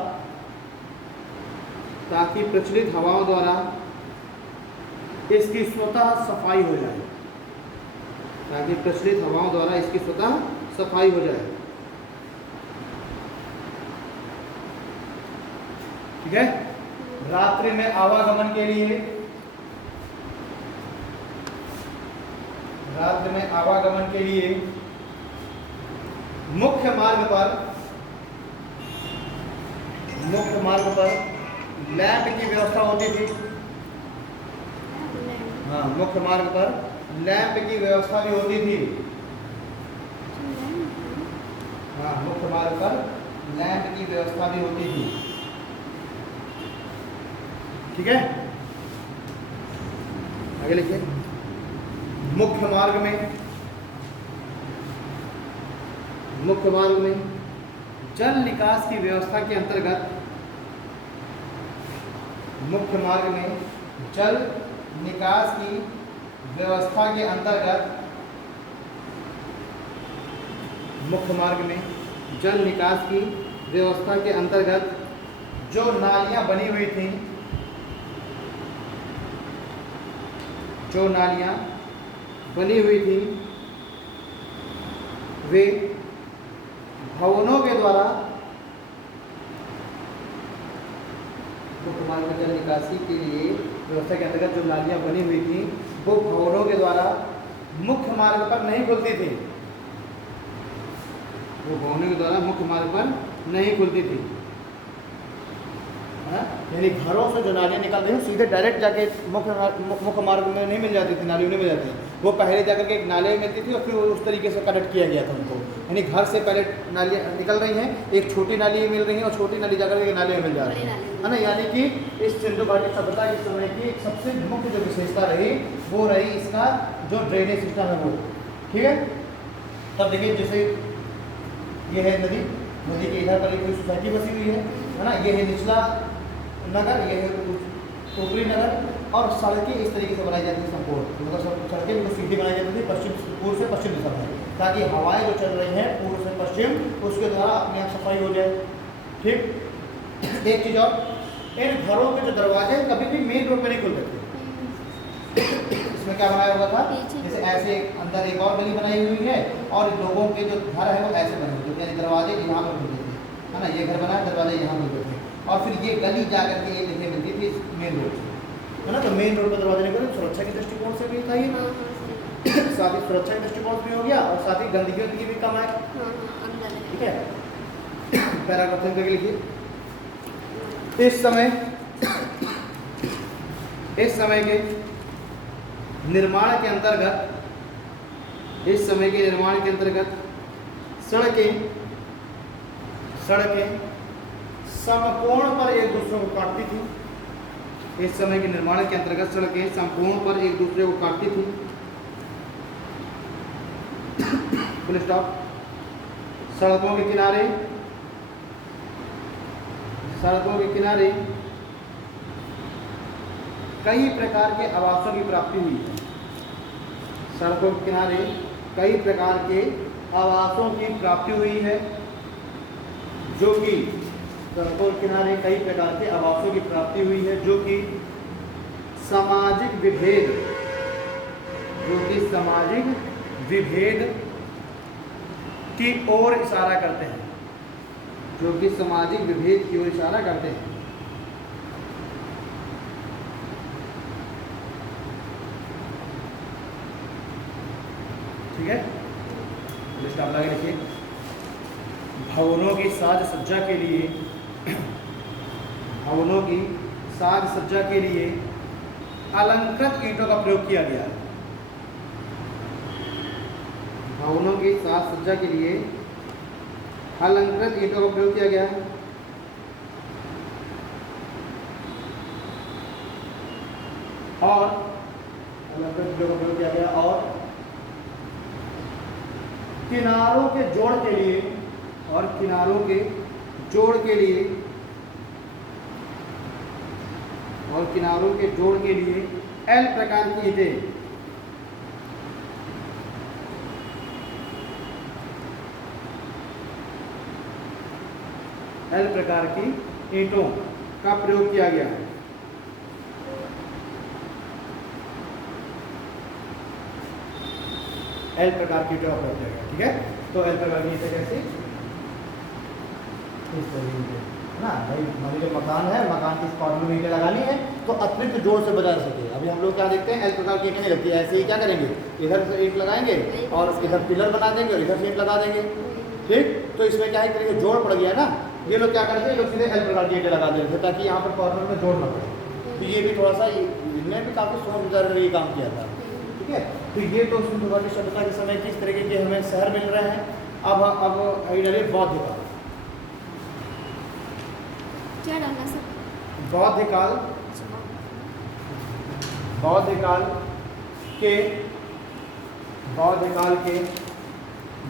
इसकी स्वतः सफाई हो जाए, ठीक है। रात्रि में आवागमन के लिए मुख्य मार्ग पर लैंप की व्यवस्था होती थी। हाँ, मुख्य मार्ग पर लैंप की व्यवस्था भी होती थी। हाँ, मुख्य मार्ग पर लैंप की व्यवस्था भी होती थी, ठीक है। आगे लिखिए। मुख्य मार्ग में जल निकास की व्यवस्था के अंतर्गत मुख्य मार्ग में जल निकास की व्यवस्था के अंतर्गत जो नालियां बनी हुई थी वे भवनों के द्वारा मुख्य मार्ग में जल निकासी के लिए व्यवस्था के अंतर्गत जो नालियां बनी हुई थी वो भवनों के द्वारा मुख्य मार्ग पर नहीं खुलती थी। यानी घरों से जो नालियाँ निकल रही हैं सीधे डायरेक्ट जाके मुख्य मार्ग में नहीं मिल जाती थी, नालियों में मिल जाती थी। वो पहले जाकर के एक नाले में मिलती थी और फिर उस तरीके से कनेक्ट किया गया था उनको। यानी घर से पहले नालियाँ निकल रही हैं, एक छोटी नाली मिल रही है और छोटी नाली जाकर के नाले में मिल जा रही है ना। यानी कि इस सिंधु घाटी सभ्यता के समय की सबसे मुख्य जो विशेषता रही वो रही इसका जो ड्रेनेज सिस्टम है वो, ठीक है। तब देखिए जैसे ये है नदी के इधर पर कोई सोसाइटी बसी हुई है ना। ये है निचला नगर, ये है ऊपरी नगर, और सड़कें इस तरीके से बनाई जाती थी संपूर्ण, मतलब सड़कें बिल्कुल सीधी बनाई जाती थी पूर्व से पश्चिम दिशा में, ताकि हवाएं जो चल रही हैं पूर्व से पश्चिम उसके द्वारा अपने आप सफाई हो जाए, ठीक। एक चीज़ और, इन घरों के जो दरवाजे कभी भी मेन रोड पर नहीं खुलते थे। इसमें क्या बनाया हुआ था, जैसे ऐसे अंदर एक और गली बनाई हुई है और लोगों के जो घर है वो ऐसे बने हुए थे, यानी दरवाजे यहाँ पर खुलते थे, है ना। ये घर बना है, दरवाजे यहाँ खुलते थे और फिर ये गली जाकर के ये देखने मिलती थी मेन रोड से, है ना। तो मेन रोड पर दरवाजे नहीं खुले, सुरक्षा के दृष्टिकोण से भी था ये, साथ ही सुरक्षा के दृष्टिकोण भी हो गया और साथ ही गंदगी की भी कम आए, ठीक है। पैराग्राफ करके लिखिए। इस समय के निर्माण के अंतर्गत सड़कें समकोण पर एक दूसरे को काटती थी। इस समय के निर्माण के अंतर्गत सड़कें समकोण पर एक दूसरे को काटती थी। Full stop. सड़कों के किनारे कई प्रकार के आवासों की प्राप्ति हुई है। सड़कों के किनारे कई प्रकार के आवासों की प्राप्ति हुई है, जो कि सड़कों के किनारे कई प्रकार के आवासों की प्राप्ति हुई है जो कि सामाजिक विभेद की ओर इशारा करते हैं, ठीक है। लिस्ट आप लगा लिखिए। भवनों की साज सज्जा के लिए अलंकृत ईंटों का प्रयोग किया गया। भवनों की साज सज्जा के लिए अलंकृत ईंटों का प्रयोग किया गया है। और अलंकृत ईंटों का प्रयोग किया गया और किनारों के जोड़ के लिए एल प्रकार की ईंटें एल प्रकार की ईंटों का प्रयोग किया गया। एल प्रकार की ईंटों का प्रयोग किया गया। ठीक है, तो एल प्रकार की ईंटें कैसी, इस तरीके से ना भाई, हमारी जो मकान है, मकान की कॉर्नर में ईंटें लगानी है तो अतिरिक्त जोड़ से बजा सके। अभी हम लोग क्या देखते हैं, एल प्रकार की ईंटें नहीं लगती है, ऐसे ही क्या करेंगे, इधर से ईंट लगाएंगे और इधर पिलर बना देंगे और इधर से ईंट लगा देंगे। ठीक, तो इसमें क्या है, एक तरीके जोड़ पड़ गया ना। ये लोग क्या करते हैं, ये लोग सीधे एल प्रकार की ईंटें लगा देते हैं ताकि यहाँ पर कॉर्नर में जोड़ ना पड़े। तो ये भी थोड़ा सा, इनने भी काफ़ी सोच विचार करके काम किया था। ठीक है, तो ये तो सिंधु घाटी सभ्यता के समय किस तरीके के हमें शहर मिल रहे हैं। अब इधर बौद्ध काल, क्या डालना सर? बौद्ध काल के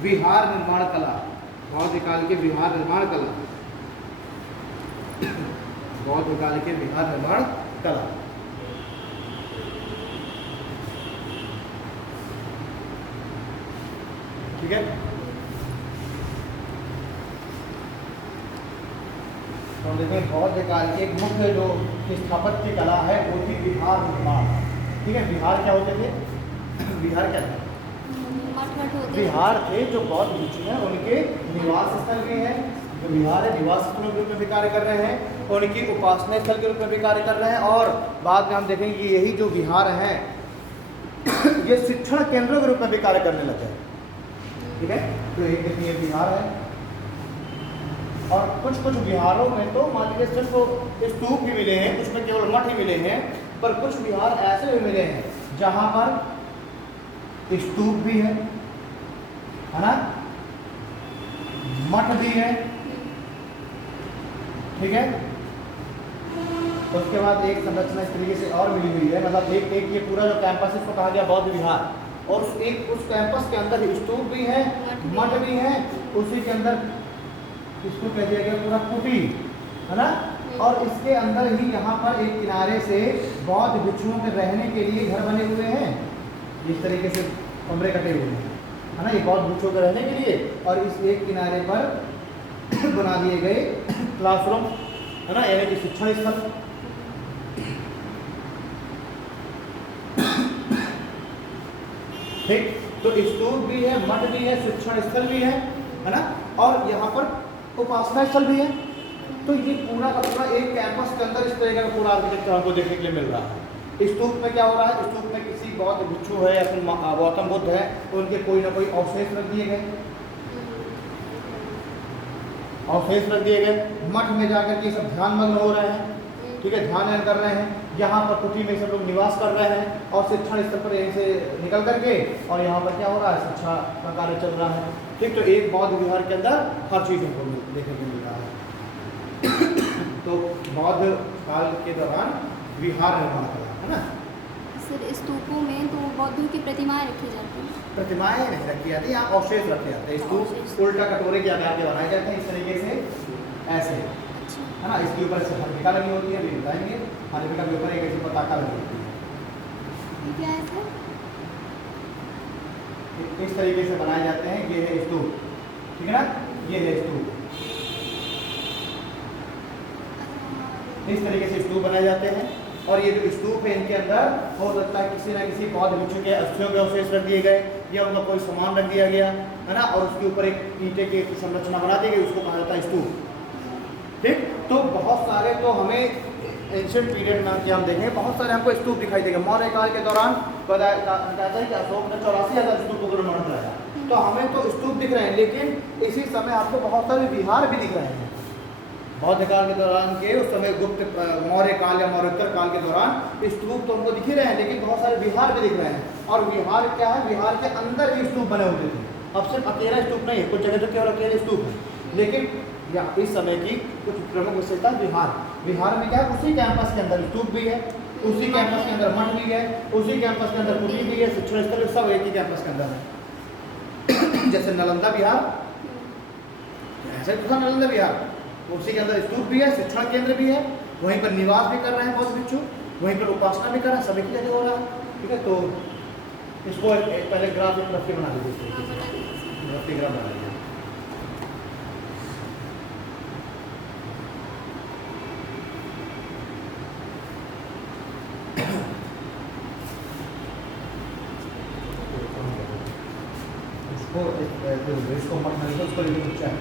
विहार निर्माण कला, बौद्ध काल के विहार निर्माण कला, बौद्ध काल के विहार निर्माण कला। ठीक है, तो हम देखें बौद्ध काल की एक मुख्य जो स्थापत्य कला है वो थी विहार निर्माण। ठीक है, विहार क्या होते थे, विहार क्या थे, विहार थे जो बौद्ध भिक्षु हैं उनके निवास स्थल भी हैं। जो विहार है निवास स्थल के रूप में भी कार्य कर रहे हैं, उनकी उपासना स्थल के रूप में भी कार्य कर रहे हैं। और बाद में हम देखेंगे कि यही जो विहार हैं ये शिक्षण केंद्रों के रूप में भी कार्य करने लगे हैं। ठीक है, तो एक देखिए विहार है और कुछ विहारों में तो मान लीजिए सिर्फ स्तूप ही मिले हैं, कुछ में केवल मठ ही मिले हैं, पर कुछ विहार ऐसे भी मिले हैं जहां पर स्तूप भी है ना, मठ भी है। ठीक है, उसके बाद एक संरचना इस तरीके से और मिली हुई है, मतलब एक ये पूरा जो कैंपस है इसको कहा गया बौद्ध विहार, और उस कैंपस के अंदर स्तूप भी है, मठ भी है, उसी के अंदर इसको कह दिया गया पूरा कुटी है ना। और इसके अंदर ही यहाँ पर एक किनारे से बौद्ध भिक्षुओं के रहने के लिए घर बने हुए हैं, इस तरीके से कमरे कटे हुए हैं है ना, ये बौद्ध भिक्षुओं के रहने के लिए। और इस एक किनारे पर बना दिए गए क्लासरूम है ना, यानी कि शिक्षण स्थल। ठीक, तो स्तूप भी है, मठ भी है, शिक्षण स्थल भी है ना, और यहाँ पर उपासना स्थल भी है। तो ये पूरा का पूरा एक कैंपस के अंदर इस तरह का पूरा आर्किटेक्चर हमको देखने के लिए मिल रहा है। स्तूप में क्या हो रहा है, स्तूप में किसी बौद्ध भिक्षु है या फिर गौतम बुद्ध है तो उनके कोई ना कोई अवशेष रख दिए गए, मठ में जाकर के सब ध्यान मग्न हो रहे हैं। ठीक है, ध्यान कर रहे हैं, यहाँ पर कुटी में सब लोग निवास कर रहे हैं और शिक्षण स्थल पर यहीं से निकल करके और यहाँ पर क्या हो रहा है, शिक्षा का कार्य चल रहा है। ठीक, तो एक बौद्ध विहार के अंदर हर चीज़ हमको देखने को मिल रहा है। तो बौद्ध काल के दौरान विहार निर्माण करा है ना। सर स्तूपों में तो बौद्धों की प्रतिमाएं रखी जाती हैं? प्रतिमाएं नहीं रखी जाती, यहाँ अवशेष रखे जाते हैं। स्तूप उल्टा कटोरे के आकार के बनाए जाते हैं इस तरीके से, ऐसे है ना। इसके ऊपर से हल्का लगी होती है, अभी बताएंगे। हल्का के ऊपर एक ऐसी पताका लगी होती है। क्या है सर? इस तरीके से बनाए जाते हैं। ये है स्तूप, ठीक है ना, ये है स्तूप। इस तरीके से स्तूप बनाए जाते हैं। और ये जो स्तूप है इनके अंदर हो सकता है किसी ना किसी बौद्ध भिक्षु के अस्थियों के अवशेष रख दिए गए या उनका कोई सामान रख दिया गया है ना, और उसके ऊपर एक ईंटे की संरचना बना दी गई, उसको कहा जाता है स्तूप। ठीक, तो बहुत सारे तो हमें एंशिएंट पीरियड में हम देखेंगे बहुत सारे हमको स्तूप दिखाई देंगे। मौर्य काल के दौरान बताया जाता है कि अशोक ने 84,000 स्तूपों को निर्माण कराया, तो हमें तो स्तूप दिख रहे हैं, लेकिन इसी समय आपको बहुत सारे विहार भी दिख रहे हैं। बौद्ध काल के दौरान के उस समय गुप्त मौर्य काल या मौर्योत्तर काल के दौरान स्तूप तो हमको दिख ही रहे हैं, लेकिन बहुत सारे विहार भी दिख रहे हैं। और विहार क्या है, विहार के अंदर भी स्तूप बने होते थे। अब सिर्फ अकेला स्तूप नहीं है, कुछ जगह तो केवल अकेले स्तूप है, लेकिन या इस समय की कुछ प्रमुख विशेषता विहार, विहार में क्या है, उसी कैंपस के अंदर स्तूप भी है, उसी कैंपस के अंदर मठ भी है, उसी कैंपस के अंदर कुटी भी है, शिक्षण स्थल सब एक ही कैंपस के अंदर है। जैसे नालंदा विहार, ऐसे तो था नालंदा विहार, उसी के अंदर स्तूप भी है, शिक्षण केंद्र भी है, वहीं पर निवास भी कर रहे हैं बौद्ध भिक्षु, वहीं पर उपासना भी कर रहे हैं, सभी की जगह हो रहा है। ठीक है, तो इसको पहले ग्राफ एक रफ्ती बना लीजिए, रफ्ती ग्राफ बना लीजिए। इसको मत नहीं तो उसको लिखो चाहे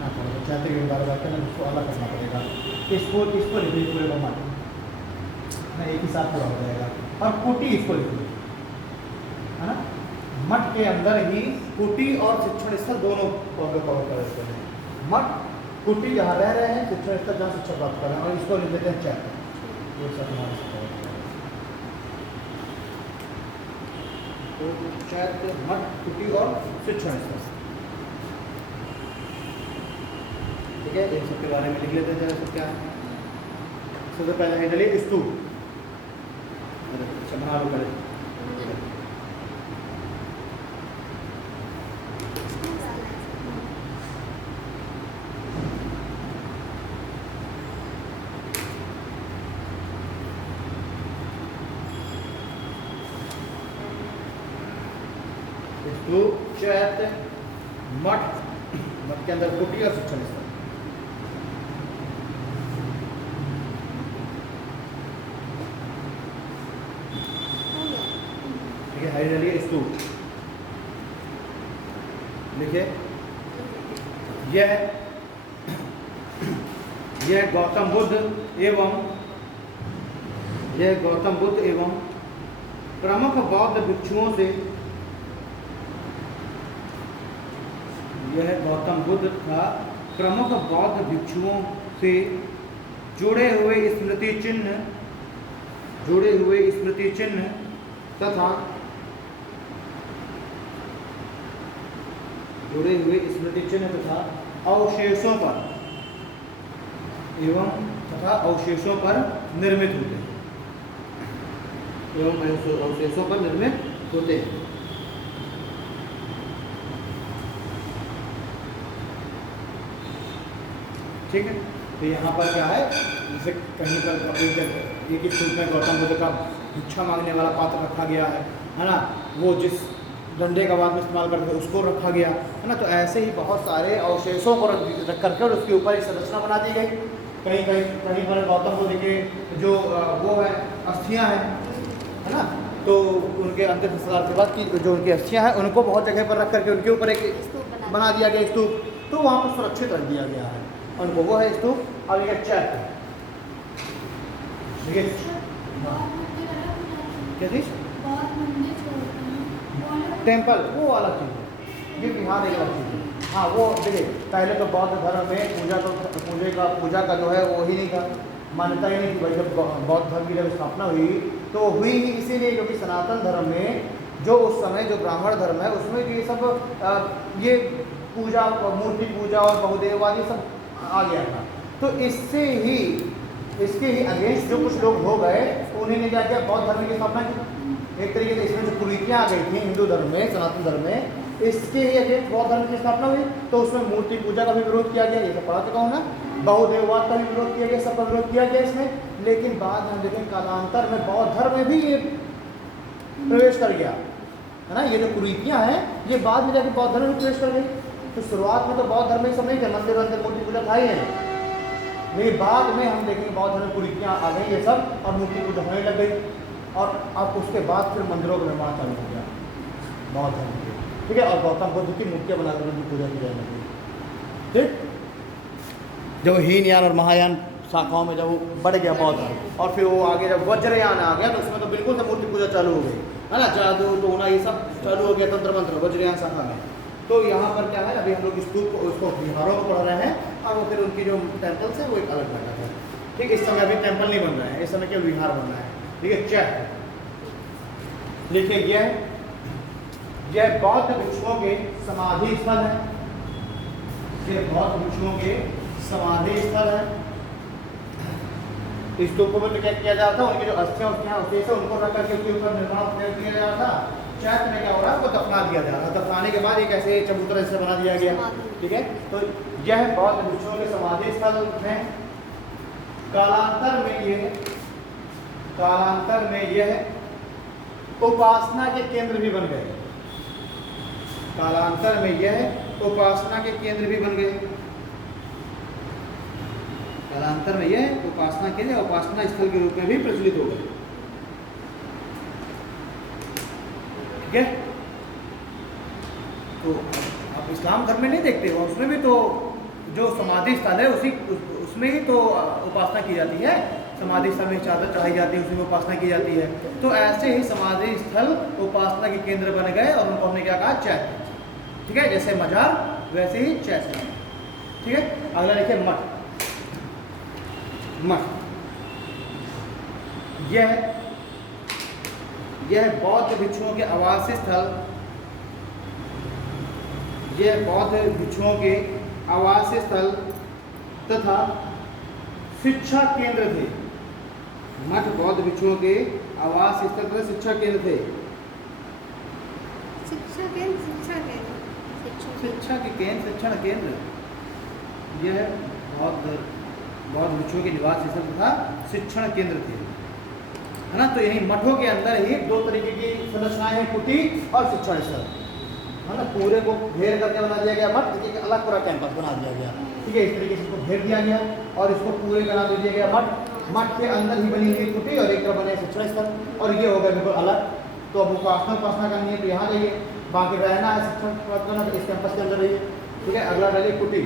ना, थोड़ा चाहते हैं बार बार करना, उसको अलग करना पड़ेगा। इसको लिखिए पूरे को मत ना, एक ही साथ पूरा हो जाएगा। और कुटी इसको लिखिए, है ना, मठ के अंदर ही कुटी और शिक्षण स्थल दोनों कवर कर देते हैं। मठ कुटी जहाँ रह रहे हैं, शिक्षण स्थल जहाँ शिक्षा प्राप्त कर रहे हैं, और इसको लिख देते हैं चैत, ये सब हमारे चैत, मठ, कुटी और शिक्षण स्थल। ठीक है, इन सबके बारे में लिख लेते हैं सब क्या है। सबसे पहले है डलिए स्तूप, अच्छा बना लो पहले। स्तूप, चैत, मठ, मठ के अंदर कुटी और शिक्षण स्थल। हरियाली स्तूप देखिए, यह गौतम बुद्ध एवं प्रमुख बौद्ध भिक्षुओं से, यह गौतम बुद्ध का प्रमुख बौद्ध भिक्षुओं से जुड़े हुए स्मृति चिन्ह तथा अवशेषों पर निर्मित होते हैं। ठीक है, तो यहाँ पर क्या है, जैसे कहीं पर एक ही स्तूप में गौतम बुद्ध का भिक्षा मांगने वाला पात्र रखा गया है ना, वो जिस डंडे का बाद में इस्तेमाल करते थे उसको रखा गया है ना। तो ऐसे ही बहुत सारे अवशेषों को रख करके और उसके ऊपर एक संरचना बना दी गई। कहीं पर गौतम बुद्ध के जो वो है अस्थियां हैं, है ना, तो उनके अंतिम संस्कार के बाद की जो उनकी अस्थियां हैं उनको बहुत जगह पर रख करके उनके ऊपर एक बना दिया गया स्तूप, तो वहाँ पर सुरक्षित रख दिया गया है उनको, वो है स्तूप। और ये चैत, देखिए क्या चीज, टेम्पल वो अलग चीज़ है, ये बिहार एक अलग चीज़ है। हाँ वो देखिए, पहले तो बौद्ध धर्म में पूजा का जो है वो ही नहीं था, मान्यता ही नहीं थी भाई। जब बौद्ध धर्म की जब स्थापना हुई तो हुई ही इसीलिए क्योंकि सनातन धर्म में जो उस समय जो ब्राह्मण धर्म है उसमें ये सब ये पूजा, मूर्ति पूजा और बहुदेववाद ये सब आ गया था। तो इसके ही अगेंस्ट जो कुछ लोग हो गए, उन्हीं ने क्या किया, बौद्ध धर्म की स्थापना की। एक तरीके से इसमें जो कुरीतियाँ आ गई थी हिंदू धर्म में, सनातन धर्म में, इसके ही अगेंस्ट बौद्ध धर्म की स्थापना हुई। तो उसमें मूर्ति पूजा का भी विरोध किया गया, ये सब पढ़ा चुका हूँ ना, बहुदेववाद का भी विरोध किया गया, सबका विरोध किया गया इसमें। लेकिन बाद में हम देखें कालांतर में बौद्ध धर्म में भी ये प्रवेश कर गया, है ना। ये जो कुरीतियाँ हैं ये बाद में जाके बौद्ध धर्म में प्रवेश कर गई। तो शुरुआत में तो बौद्ध धर्म में सब नहीं थे, मंदिर मूर्ति पूजा था ही है, लेकिन बाद में हम देखेंगे बौद्ध धर्म में कुरीतियाँ आ गई ये सब, और मूर्ति पूजा होने लग गई। और अब उसके बाद फिर मंदिरों का निर्माण चालू हो गया बौद्ध धर्म के, ठीक है। और गौतम बुद्ध की मूर्तियाँ बनाकर उनकी पूजा की जाने लगी, ठीक। जब हीनयान और महायान शाखाओं में जब वो बढ़ गया बौद्ध धर्म, और फिर वो आगे जब वज्रयान आ गया तो उसमें तो बिल्कुल से मूर्ति पूजा चालू हो गई, है ना। जादू टोना ये सब चालू हो गया, तंत्र मंत्र वज्रयान शाखा में। तो यहाँ पर क्या है, अभी हम लोग स्तूप उसको विहारों को पढ़ रहे हैं, और वो फिर उनकी जो टेम्पल्स है वो एक अलग मैटर है, ठीक। इस समय अभी टेम्पल नहीं बन रहा है, इस समय केवल विहार बन रहा है, ठीक है। चैत देखिए, यह बौद्ध भिक्षुओं के समाधि स्थल है, ये बौद्ध भिक्षुओं के समाधि स्थल है। स्तूपों में तो क्या किया जाता था, उनकी जो अस्थियां होती है उनको रख करके उसके ऊपर निर्माण किया जाता था। चैत्य में क्या हो रहा है, उनको दफना दिया जा रहा है। दफनाने के बाद एक ऐसे चबूतरा जैसे बना दिया गया। ठीक है, तो यह बौद्ध भिक्षुओं के समाधि स्थल है। कालांतर में यह उपासना के केंद्र भी बन गए। कालांतर में यह उपासना के केंद्र भी बन गए। कालांतर में यह उपासना केंद्र, उपासना स्थल के रूप में भी प्रचलित हो गए। ठीक है, तो आप इस्लाम धर्म में नहीं देखते हो, उसमें भी तो जो समाधि स्थल है उसमें ही तो उपासना की जाती है। समाधि स्थल में चादर चढ़ाई जाती है, उसमें उपासना की जाती है। तो ऐसे ही समाधि स्थल उपासना के केंद्र बन गए और उनको हमने क्या कहा, चैत्य। ठीक है, जैसे मजार वैसे ही चैत्य। ठीक है, अगला देखिए मठ। यह बौद्ध भिक्षुओं के आवासीय स्थल, यह बौद्ध भिक्षुओं के आवासीय स्थल तथा शिक्षा केंद्र थे। मठ बौद्ध भिक्षुओं के आवासीय स्थल तथा शिक्षा केंद्र थे। शिक्षा के केंद्र, शिक्षण केंद्र, यह बौद्ध भिक्षुओं के निवास स्थल तथा शिक्षण केंद्र थे, है ना। तो यही मठों के अंदर ही दो तरीके की संरचनाएं हैं, कुटी और शिक्षण स्थल, है ना। पूरे को घेर करके बना दिया गया मठ, एक अलग पूरा कैंपस बना दिया गया। ठीक है, इस तरीके से इसको घेर दिया गया और इसको पूरे का नाम दे दिया गया मठ। मठ के अंदर ही बनी हुई कुटी और एक तरफ बने शिक्षण स्थल, और ये हो गया बिल्कुल अलग। तो अब उपासना करनी है तो यहाँ जाइए, बाकी रहना है शिक्षण करना तो इस कैंपस के अंदर रहिए। ठीक है, अगला रहिए कुटी।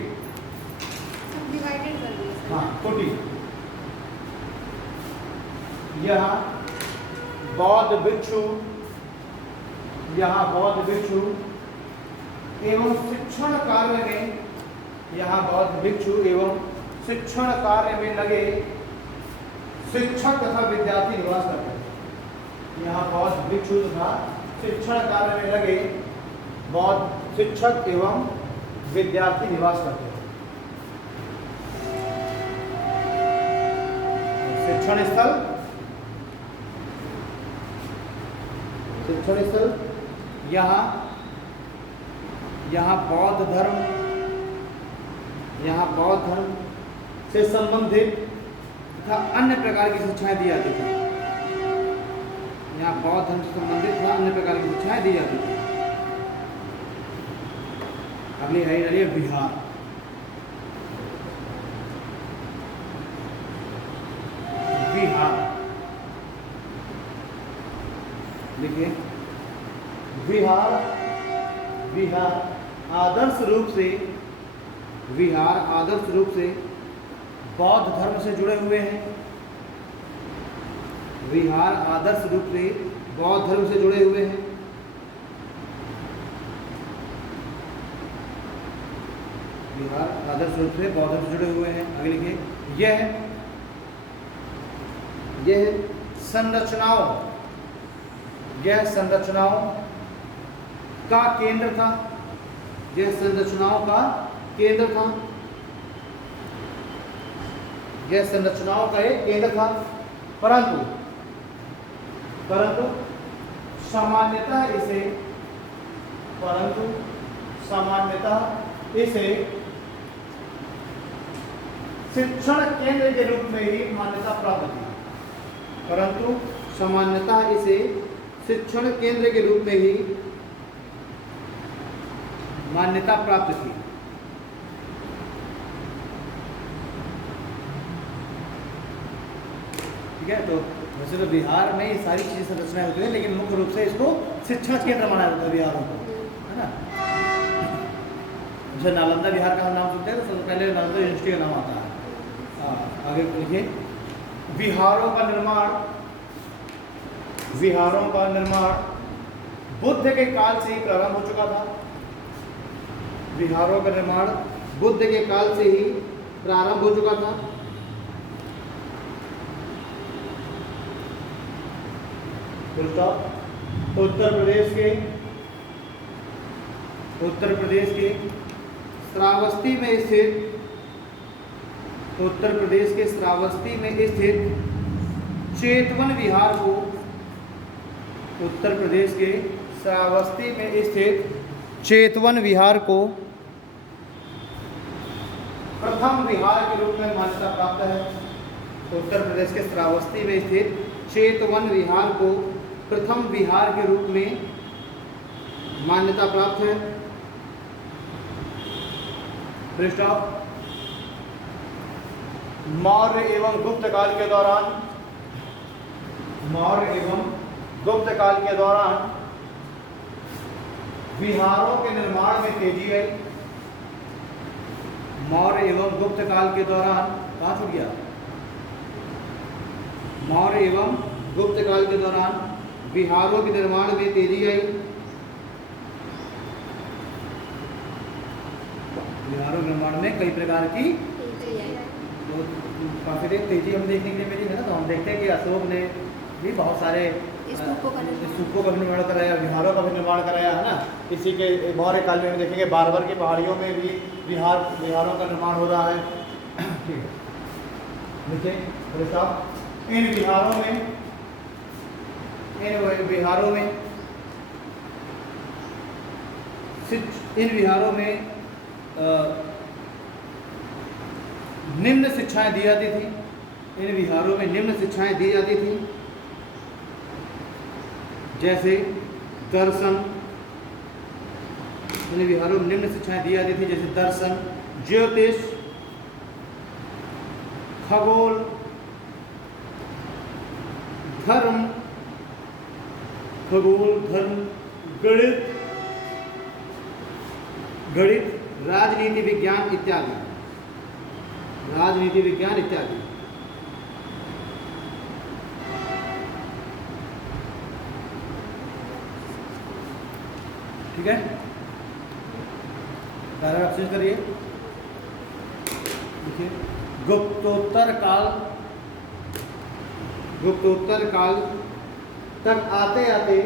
हाँ, कुटी, यहाँ बौद्ध भिक्षु एवं शिक्षण कार्य में, यहाँ बौद्ध भिक्षु एवं शिक्षण कार्य में लगे शिक्षक तथा विद्यार्थी निवास करते हैं। यहाँ बौद्ध भिक्षु तथा शिक्षण कार्य में लगे बौद्ध शिक्षक एवं विद्यार्थी निवास करते हैं। शिक्षण स्थल, यहाँ बौद्ध धर्म से संबंधित तथा अन्य प्रकार की शिक्षाएं दी जाती थी। यहाँ बौद्ध धर्म से संबंधित तथा अन्य प्रकार की शिक्षाएं दी जाती थी। अगली है बिहार। देखिए, विहार आदर्श रूप से बौद्ध धर्म से जुड़े हुए हैं। विहार आदर्श रूप से बौद्ध धर्म से जुड़े हुए हैं। विहार आदर्श रूप से बौद्ध धर्म से जुड़े हुए हैं। आगे लिखिए, यह संरचनाओं का केंद्र था। यह संरचनाओं का केंद्र था। यह संरचनाओं का एक केंद्र था, परंतु सामान्यतः इसे शिक्षण केंद्र के रूप में ही मान्यता प्राप्त थी। परंतु सामान्यतः इसे शिक्षण केंद्र के रूप में ही मान्यता प्राप्त थी। ठीक है, तो वैसे तो बिहार में ये सारी चीजें संरचनाएं होती है, लेकिन मुख्य रूप से इसको शिक्षण केंद्र माना जाता है बिहारों को, है ना। जैसे नालंदा बिहार का हम नाम सुनते हैं तो सबसे पहले नालंदा यूनिवर्सिटी का नाम आता है। आगे लिखिए, विहारों का निर्माण बुद्ध के काल से ही प्रारंभ हो चुका था। विहारों का निर्माण बुद्ध के काल से ही प्रारंभ हो चुका था। उत्तर प्रदेश के श्रावस्ती में स्थित, उत्तर प्रदेश के श्रावस्ती में स्थित चेतवन विहार को, उत्तर प्रदेश के श्रावस्ती में स्थित चेतवन विहार को प्रथम विहार के रूप में मान्यता प्राप्त है। उत्तर प्रदेश के श्रावस्ती में स्थित चेतवन विहार को प्रथम विहार के रूप में मान्यता प्राप्त है। पृष्ठाव मौर्य एवं गुप्त काल के दौरान, मौर्य एवं गुप्त काल के दौरान विहारों के निर्माण में तेजी आई। मौर्य एवं गुप्त काल के दौरान कहाँ छूट गया? मौर्य एवं गुप्त काल के दौरान विहारों के निर्माण में तेजी आई। विहारों के निर्माण में कई प्रकार की काफी तेजी हम देखने के लिए मिली है ना। तो हम देखते हैं कि अशोक ने भी बहुत सारे स्तूपों का भी निर्माण कराया, विहारों का भी निर्माण कराया है ना। इसी के मौर्य काल में देखेंगे बारबर की पहाड़ियों में भी विहारों का निर्माण हो रहा है। ठीक है, देखिए बोले साहब, इन विहारों में निम्न शिक्षाएं दी जाती थी। इन विहारों में निम्न शिक्षाएं दी जाती थी, जैसे दर्शन। इन विहारों में निम्न शिक्षाएं दी जाती थी, जैसे दर्शन, ज्योतिष, खगोल, धर्म, गणित, राजनीति विज्ञान इत्यादि। राजनीति विज्ञान इत्यादि। ठीक है, पैराग्राफ चेंज करिए। देखिए, गुप्तोत्तर काल तक आते आते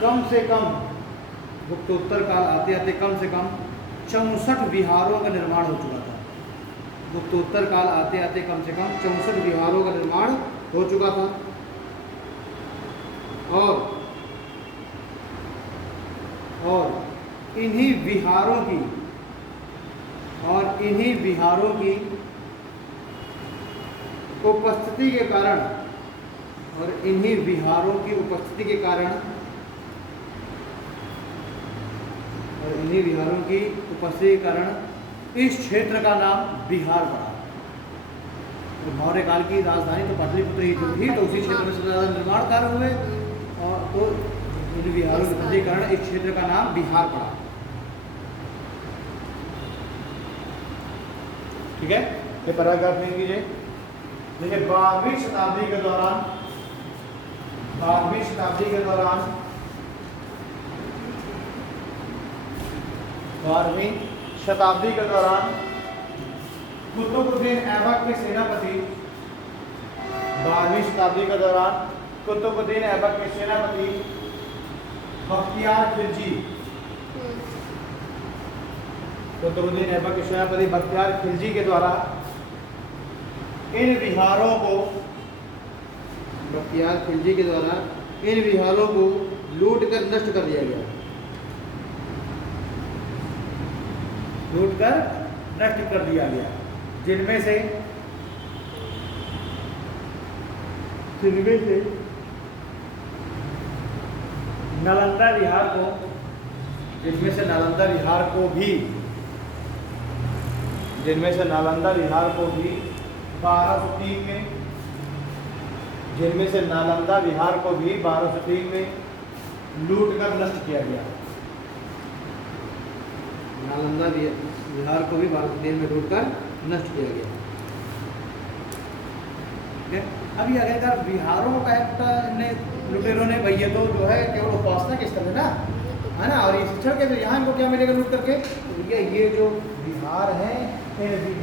कम से कम 64 विहारों का निर्माण हो चुका था। गुप्तोत्तर काल आते आते कम से कम 64 विहारों का निर्माण हो चुका था। और इन्हीं विहारों की उपस्थिति के कारण इस क्षेत्र का नाम बिहार पड़ा। तो मौर्य काल की राजधानी तो पाटलिपुत्र ही थी, तो उसी क्षेत्र में सबसे ज़्यादा निर्माण कार्य हुए, और तो इन विहारों के वृद्धि के कारण इस क्षेत्र का नाम बिहार पड़ा। ठीक है, ये पैराग्राफ देख लीजिए। देखिए, 12वीं शताब्दी के दौरान कुतुबुद्दीन ऐबक के सेनापति बख्तियार खिलजी के द्वारा इन विहारों को लूट कर नष्ट कर दिया गया। जिनमें से नालंदा विहार को भी 1203 में लूट कर नष्ट किया गया। नालंदा विहार को भी 1203 में लूट कर नष्ट किया गया। अभी अगर विहारों का लुटेरों ने भैया तो जो है केवल उपासना के स्तर में ना, है ना। और इस क्षण के तो यहाँ इनको क्या मिलेगा लूट करके? ये जो विहार हैं,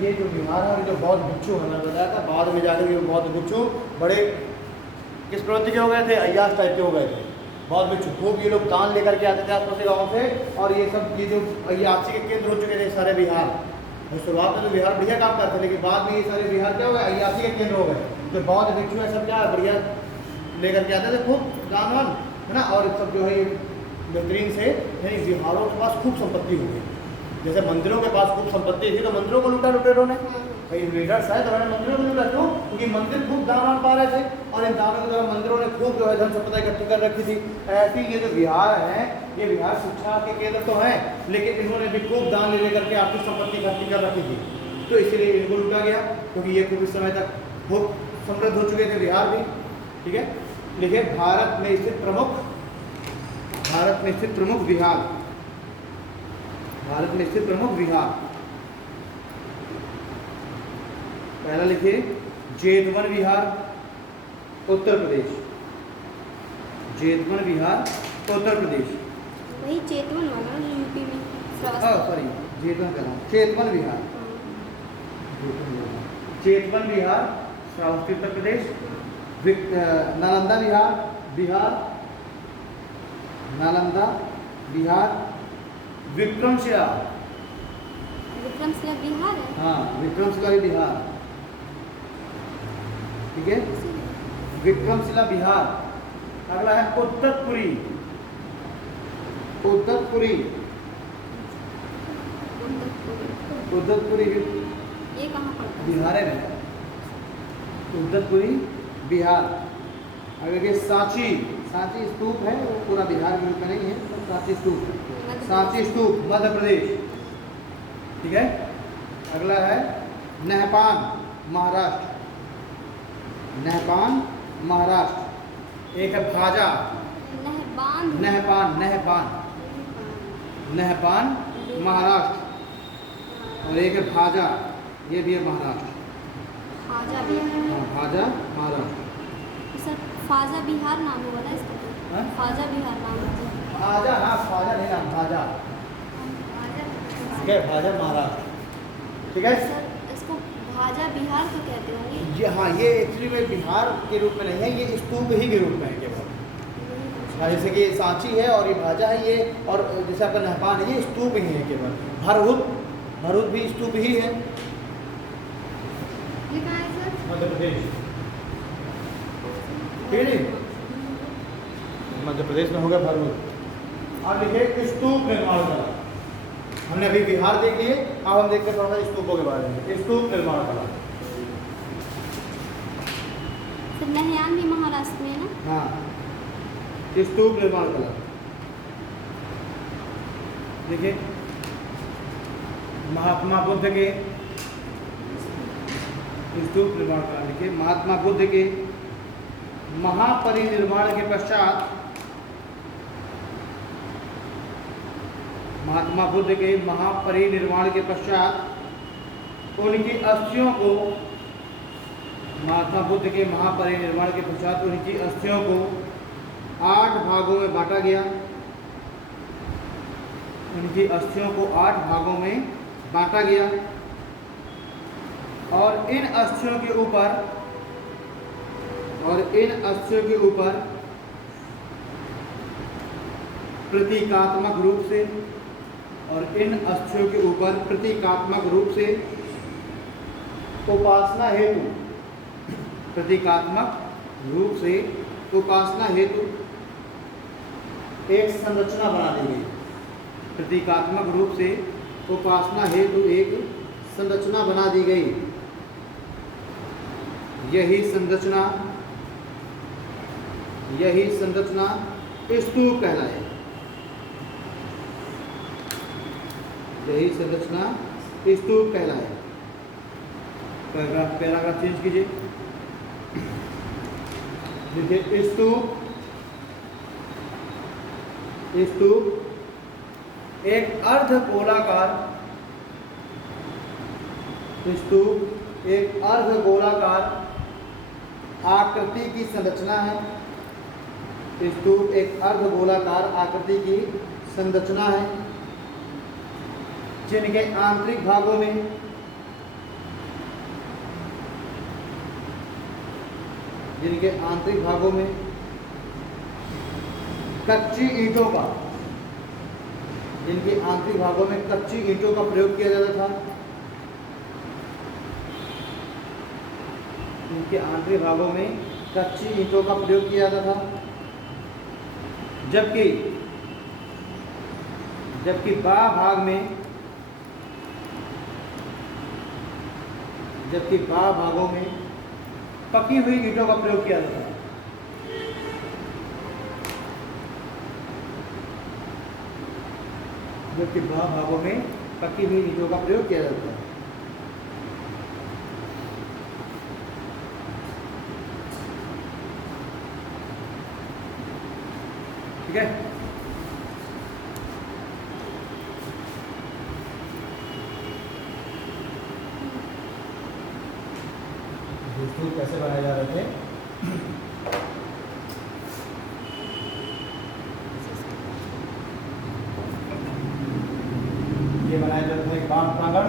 ये जो विहार है, जो बौद्ध भिक्षु हमें बताया था, बाद में जाकर ये बौद्ध भिक्षु बड़े किस प्रवृत्ति के हो गए थे? अय्याश टाइप के हो गए थे। बहुत बिच्छू खूब ये लोग दान लेकर के आते थे आसपास के गाँव से। और ये सब ये जो अय्यासी के केंद्र हो चुके थे सारे बिहार, और शुरुआत में तो बिहार बढ़िया काम करते, लेकिन बाद में ये सारे बिहार क्या हो गए, अय्यासी के केंद्र हो गए। तो बौद्ध भिक्षु है सब क्या बढ़िया लेकर के आते थे खूब दान वान, है ना। और सब जो है ये बेहतरीन से यानी बिहारों के पास खूब संपत्ति हो गई। जैसे मंदिरों के पास खूब संपत्ति थी तो मंदिरों को लूटा लुटेरों ने, कई इन्वेडर्स आए तो उन्होंने मंदिरों को लूटा। क्यों? क्योंकि मंदिर खूब दान वान पा रहे थे और इन दानों के द्वारा मंदिरों ने खूब जो है धन संपदा इकट्ठी कर रखी थी। ऐसे ही ये जो बिहार है, ये बिहार शिक्षा के केंद्र तो हैं, लेकिन इन्होंने भी खूब दान ले लेकर के आर्थिक संपत्ति इकट्ठी कर रखी थी, तो इसीलिए इनको लूटा गया। क्योंकि ये खूब इस समय तक खूब समृद्ध हो चुके थे बिहार भी। ठीक है, देखिए भारत में स्थित प्रमुख बिहार, भारत में स्थित प्रमुख बिहार। पहला लिखिए जेतवन बिहार उत्तर प्रदेश, जेतवन बिहार उत्तर प्रदेश। वही चेतवन वाला जो यूपी में सॉरी जेतवन कह रहा हूँ, चेतवन बिहार, चेतवन बिहार श्रावस्ती उत्तर प्रदेश। नालंदा बिहार, नालंदा बिहार। विक्रमशिला बिहार है। हाँ, विक्रमशिला भी बिहार। ठीक है, विक्रमशिला बिहार। अगला है उद्दतपुरी, उद्दतपुरी ये कहाँ पड़ता है? बिहार है में, उद्दतपुरी बिहार। अगर ये सांची, सांची स्तूप है, वो पूरा बिहार के रूप में नहीं है, तो सांची स्तूप है, सांची स्तूप मध्य प्रदेश। ठीक है, अगला है नहपान महाराष्ट्र, नहपान महाराष्ट्र। एक है भाजा, नहपान महाराष्ट्र, और एक है भाजा, ये भी है महाराष्ट्र। फाजा बिहार। हाँ, भाजा महाराष्ट्र। सर फाजा बिहार नाम हुआ ना इसका तो? हाँ? फाजा बिहार नाम है। भाजा, हाँ भाजा नहीं नाम, भाजा। ठीक है, भाजा महाराष्ट्र। ठीक है सर इसको भाजा बिहार तो कहते होंगे। ये, हाँ ये एक्चुअली में बिहार के रूप में नहीं है, ये स्तूप ही के रूप में है केवल। हाँ, जैसे कि सांची है और ये भाजा है ये, और जैसे आपका नहपान है ये स्तूप ही है केवल। भरूच भी स्तूप ही है, ये कहाँ है सर? मध्य प्रदेश। ठीक है, मध्य प्रदेश में होगा भरूच। अब लिखिए स्तूप निर्माण कला। हमने अभी बिहार देख लिए, अब हम देखते हैं थोड़ा सा स्तूपों के बारे में। स्तूप निर्माण कला, सर नहयान भी महाराष्ट्र में है ना? हाँ, स्तूप निर्माण कला। देखिए महात्मा बुद्ध के स्तूप निर्माण कला। देखिए महात्मा बुद्ध के महापरिनिर्वाण के पश्चात, महात्मा बुद्ध के महापरिनिर्वाण के पश्चात उनकी अस्थियों को, महात्मा बुद्ध के महापरिनिर्वाण के पश्चात उनकी अस्थियों को 8 भागों में बांटा गया। उनकी अस्थियों को 8 भागों में बांटा गया, और इन अस्थियों के ऊपर प्रतीकात्मक रूप से उपासना हेतु एक संरचना बना दी गई। प्रतीकात्मक रूप से उपासना हेतु एक संरचना बना दी गई। यही संरचना स्तूप कहलाए। यही संरचना स्तूप कहलाए। पैराग्राफ चेंज कीजिए। देखिए स्तूप एक अर्धगोलाकार आकृति की संरचना है। स्तूप एक अर्धगोलाकार आकृति की संरचना है, जिनके आंतरिक भागों में कच्ची ईंटों का, जिनके आंतरिक भागों में कच्ची ईंटों का प्रयोग किया जाता था, जिनके आंतरिक भागों में कच्ची ईंटों का प्रयोग किया जाता था, जबकि बाह्य भाग में, जबकि बाह्य भागों में पकी हुई ईंटों का प्रयोग किया जाता है। जबकि बाह्य भागों में पकी हुई ईंटों का प्रयोग किया जाता है। ठीक है, स्तूप कैसे बनाए जा रहे थे? ये बनाया जाता है बाह्य प्रांगण,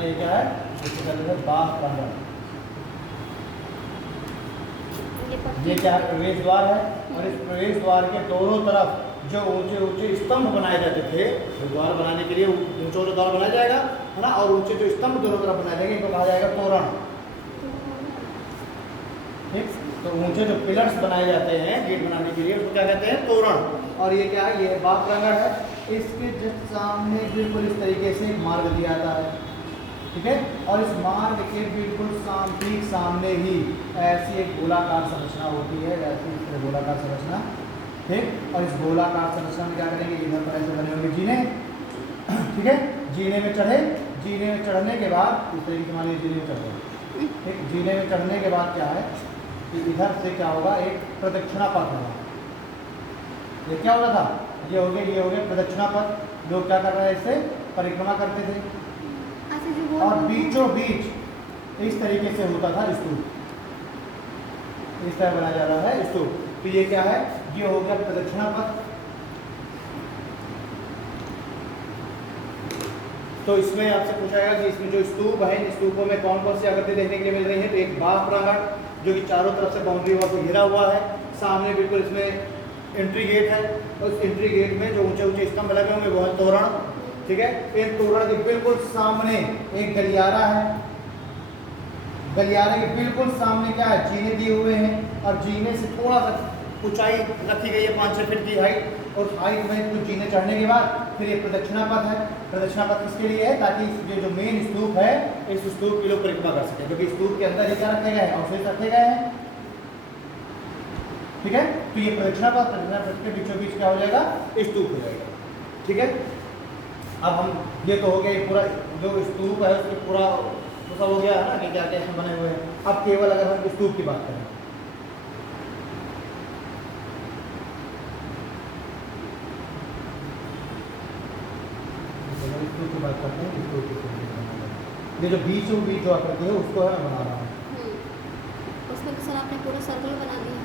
ये क्या है? इसको कहते हैं बाह्य प्रांगण। ये क्या है? प्रवेश द्वार है, और इस प्रवेश द्वार के दोनों तरफ जो ऊंचे ऊंचे स्तंभ बनाए जाते थे, द्वार बनाने के लिए ऊंचा ऊंचा द्वार बनाया जाएगा, है ना, और ऊंचे जो स्तंभ दोनों तरफ बनाए जाएंगे इनको कहा जाएगा तोरण। ठीक, तो ऊंचे जो पिलर्स बनाए जाते हैं गेट बनाने के लिए उसको क्या कहते हैं? तोरण। और ये क्या है? ये बाह्य प्रांगण है। इसके जस्ट सामने बिल्कुल इस तरीके से एक मार्ग दिया जाता है, ठीक है, और इस मार्ग के बिल्कुल ठीक सामने ही ऐसी एक गोलाकार संरचना होती है, ऐसी इस तरह गोलाकार संरचना। ठीक, और इस गोलाकार संरचना में क्या करेंगे? इधर पर ऐसे बने होंगे जीने, ठीक है, जीने में चढ़े, जीने में चढ़ने के बाद इस तरीके से मान लीजिए जीने में चढ़ गए। ठीक, जीने में चढ़ने के बाद क्या है कि इधर से क्या होगा? एक प्रदक्षिणा पथ होगा। ये क्या हो रहा था? ये हो गया प्रदक्षिणा पथ। लोग क्या कर रहे हैं? इससे परिक्रमा करते थे, और बीचों बीच इस तरीके से होता था स्तूप। इस तरह बनाया जा रहा है स्तूप। तो ये क्या है? ये हो गया प्रदक्षिणा पथ। तो इसमें आपसे पूछा गया कि इसमें जो स्तूप है, इन स्तूपों में कौन कौन सी आकृति देखने के लिए मिल रही है? तो एक बाह्य प्रांगण जो कि चारों तरफ से बाउंड्री वॉल से घिरा हुआ है, सामने बिल्कुल इसमें एंट्री गेट है, उस एंट्री गेट में जो ऊंचे ऊंचे स्तंभ लगे होंगे वो है तोरण। ठीक है, इन तोरण के बिल्कुल सामने एक गलियारा है, गलियारे के बिल्कुल सामने क्या है? जीने दिए हुए हैं, और जीने से थोड़ा सा ऊंचाई रखी गई है 5-6 फीट की हाइट, और हाइट में कुछ जीने चढ़ने के बाद फिर ये प्रदक्षिणा पथ है। प्रदक्षिणा पथ किसके लिए है? ताकि ये जो मेन स्तूप है, इस स्तूप की लोग परिक्रमा कर सके, क्योंकि स्तूप के अंदर ये क्या रखे गए हैं? अवशेष रखे गए हैं। ठीक है, तो ये प्रदक्षिणा पथ, प्रदक्षिणा पथ के बीचों बीच क्या हो जाएगा? स्तूप हो जाएगा। ठीक है, अब हम ये तो हो गया पूरा जो स्तूप है उसके पूरा सब हो गया है ना कि क्या क्या इसमें बने हुए हैं। अब केवल अगर हम स्तूप की बात करें, स्तूप की बात करते हैं, स्तूप की ये जो बीचों बीच जो आकृति है उसको है मैं बना रहा हूँ। उसमें तो सर आपने पूरा सर्कल बना दिया।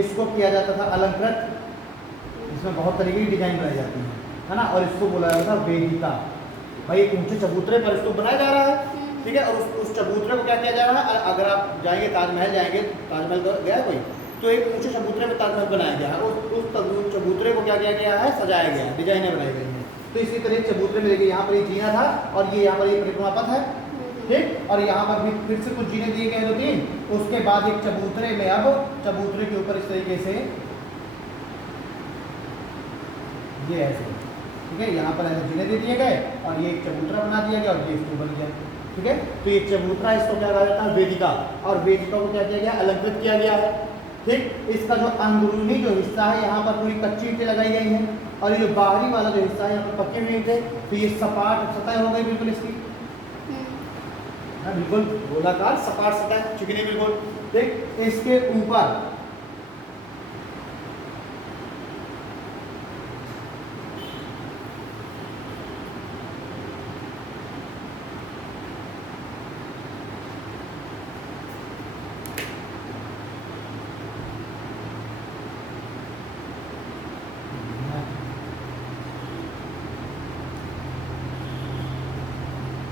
इसको किया जाता था अलंकृत, इसमें बहुत तरीके की डिजाइन बनाई जाती है ना, और इसको बोला जाता था वेदिका। भाई एक ऊंचे चबूतरे पर इसको बनाया जा रहा है, ठीक है, और उस चबूतरे को क्या किया जा रहा है? अगर आप जाएंगे ताजमहल, जाएंगे ताजमहल गया है कोई, तो एक ऊंचे चबूतरे में ताजमहल बनाया गया है, उस चबूतरे को क्या किया गया है? सजाया गया है, डिजाइनें बनाई गई हैं। तो इसी तरह चबूतरे में देखिए यहाँ पर ये जीना था, और ये यहाँ पर एक परिक्रमा पथ है, ठीक, और यहाँ पर भी फिर से कुछ जीने दिए गए 2-3, उसके बाद एक चबूतरे में, अब चबूतरे के ऊपर इस तरीके से ये ऐसे, ठीक है, यहाँ पर ऐसे जीने दे दिए गए, और ये एक चबूतरा बना दिया गया, और ये स्तूप बन गया। ठीक है, तो ये चबूतरा इसको क्या कहा जाता है? वेदिका। और वेदिका को क्या किया गया? अलंकृत किया गया है। ठीक, इसका जो अंदरूनी जो हिस्सा है यहाँ पर पूरी कच्ची ईंटें लगाई गई हैं, और ये जो बाहरी वाला जो हिस्सा है यहाँ पर पक्की हुई ईंटें, तो ये सपाट सतह हो गई बिल्कुल इसकी, बिल्कुल गोलाकार सपाट सतह चिकनी बिल्कुल। ठीक, इसके ऊपर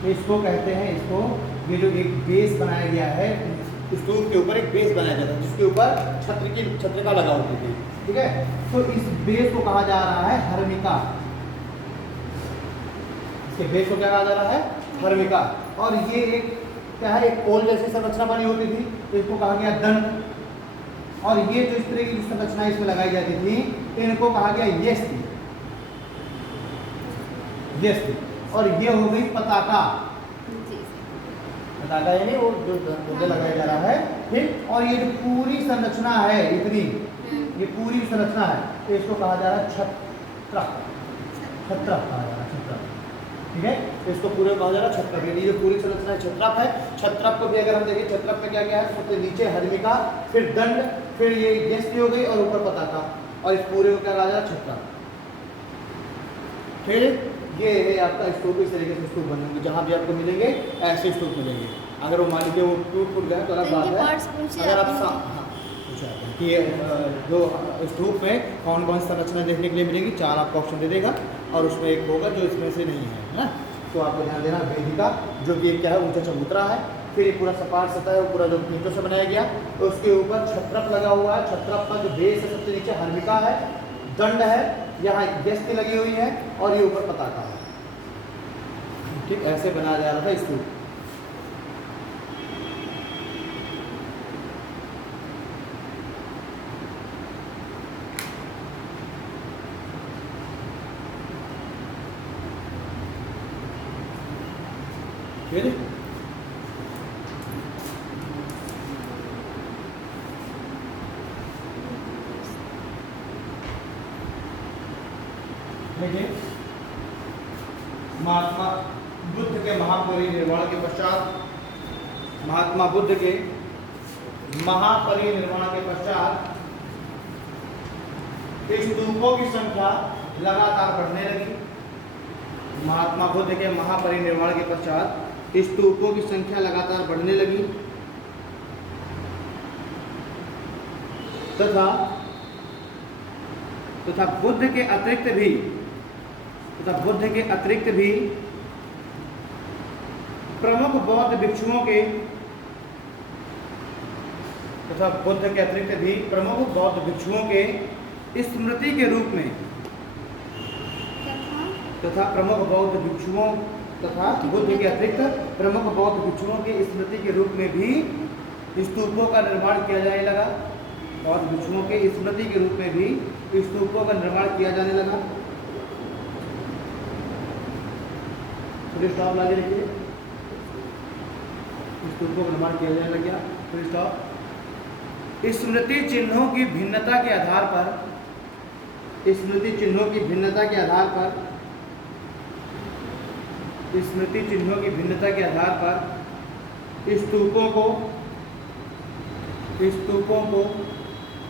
इसको कहते हैं, इसको ये जो एक बेस बनाया गया है स्तूप के ऊपर एक बेस बनाया जाता है जिसके ऊपर छत्रिका लगा होती थी। ठीक है, तो इस बेस को कहा जा रहा है हर्मिका। इसके बेस को क्या कहा जा रहा है? हर्मिका। और ये एक क्या है, एक पोल जैसी संरचना बनी होती थी, तो इसको कहा गया दंड। और ये जो इस तरह की संरचना इसमें लगाई जाती थी इनको कहा गया यष्टि। यष्टि। और ये हो गई पताका। पताका यानी वो जो ध्वज लगाया जा रहा है। ठीक, और ये जो पूरी संरचना है इतनी, ये पूरी संरचना है, तो इसको कहा जा रहा है छत्रप। छत्रप कहा जा रहा है, छत्रप। ठीक है, तो इसको पूरे कहा जा रहा है छत्रप। यानी ये पूरी संरचना छत्रप है। छत्रप को भी अगर हम देखें, छत्रप में क्या क्या है, सबसे नीचे हर्मिका, फिर दंड, फिर ये यष्टि हो गई और ऊपर पताका, और इस पूरे को क्या कहा जा रहा है? छत्रप। ठीक है, ये है आपका स्तूप। इस तरीके से स्तूप बनेंगे, जहाँ भी आपको मिलेंगे ऐसे स्तूप मिलेंगे। अगर वो मान लीजिए वो टूट फूट गए तो अलग बात है। अगर आप कि जो स्तूप में कौन कौन सी संरचना देखने के लिए मिलेगी, 4 आपको ऑप्शन दे देगा, और उसमें एक होगा जो इसमें से नहीं है ना। तो आपको ध्यान देना, वेदिका जो कि क्या है, ऊंचा चबूतरा है, फिर ये पूरा सपाट सतह है, पूरा जो ईंटों से बनाया गया, तो उसके ऊपर छत्रप लगा हुआ है। छत्रप का जो बेस है सबसे नीचे हर्मिका है, दंड है, यहाँ यष्टि लगी हुई है, और ये ऊपर पताका है। ठीक, ऐसे बनाया जा रहा था स्तूप। फिर देखिए, महात्मा बुद्ध के महापरिनिर्वाण के पश्चात, महात्मा बुद्ध के महापरिनिर्वाण के पश्चात स्तूपों की संख्या लगातार बढ़ने लगी। महात्मा बुद्ध के महापरिनिर्वाण के पश्चात स्तूपों की संख्या लगातार बढ़ने लगी, तथा बुद्ध के अतिरिक्त भी प्रमुख बौद्ध भिक्षुओं के स्मृति के रूप में बुद्ध के अतिरिक्त प्रमुख बौद्ध भिक्षुओं की स्मृति के रूप में भी स्तूपों का निर्माण किया जाने लगा। बौद्ध भिक्षुओं के स्मृति के रूप में भी स्तूपों का निर्माण किया जाने लगा। स्टॉप लगा लिखिए, स्तूपों का निर्माण किया जाने लग गया। फिर स्टॉप। स्मृति चिन्हों की भिन्नता के आधार पर स्मृति चिन्हों की भिन्नता के आधार पर स्तूपों को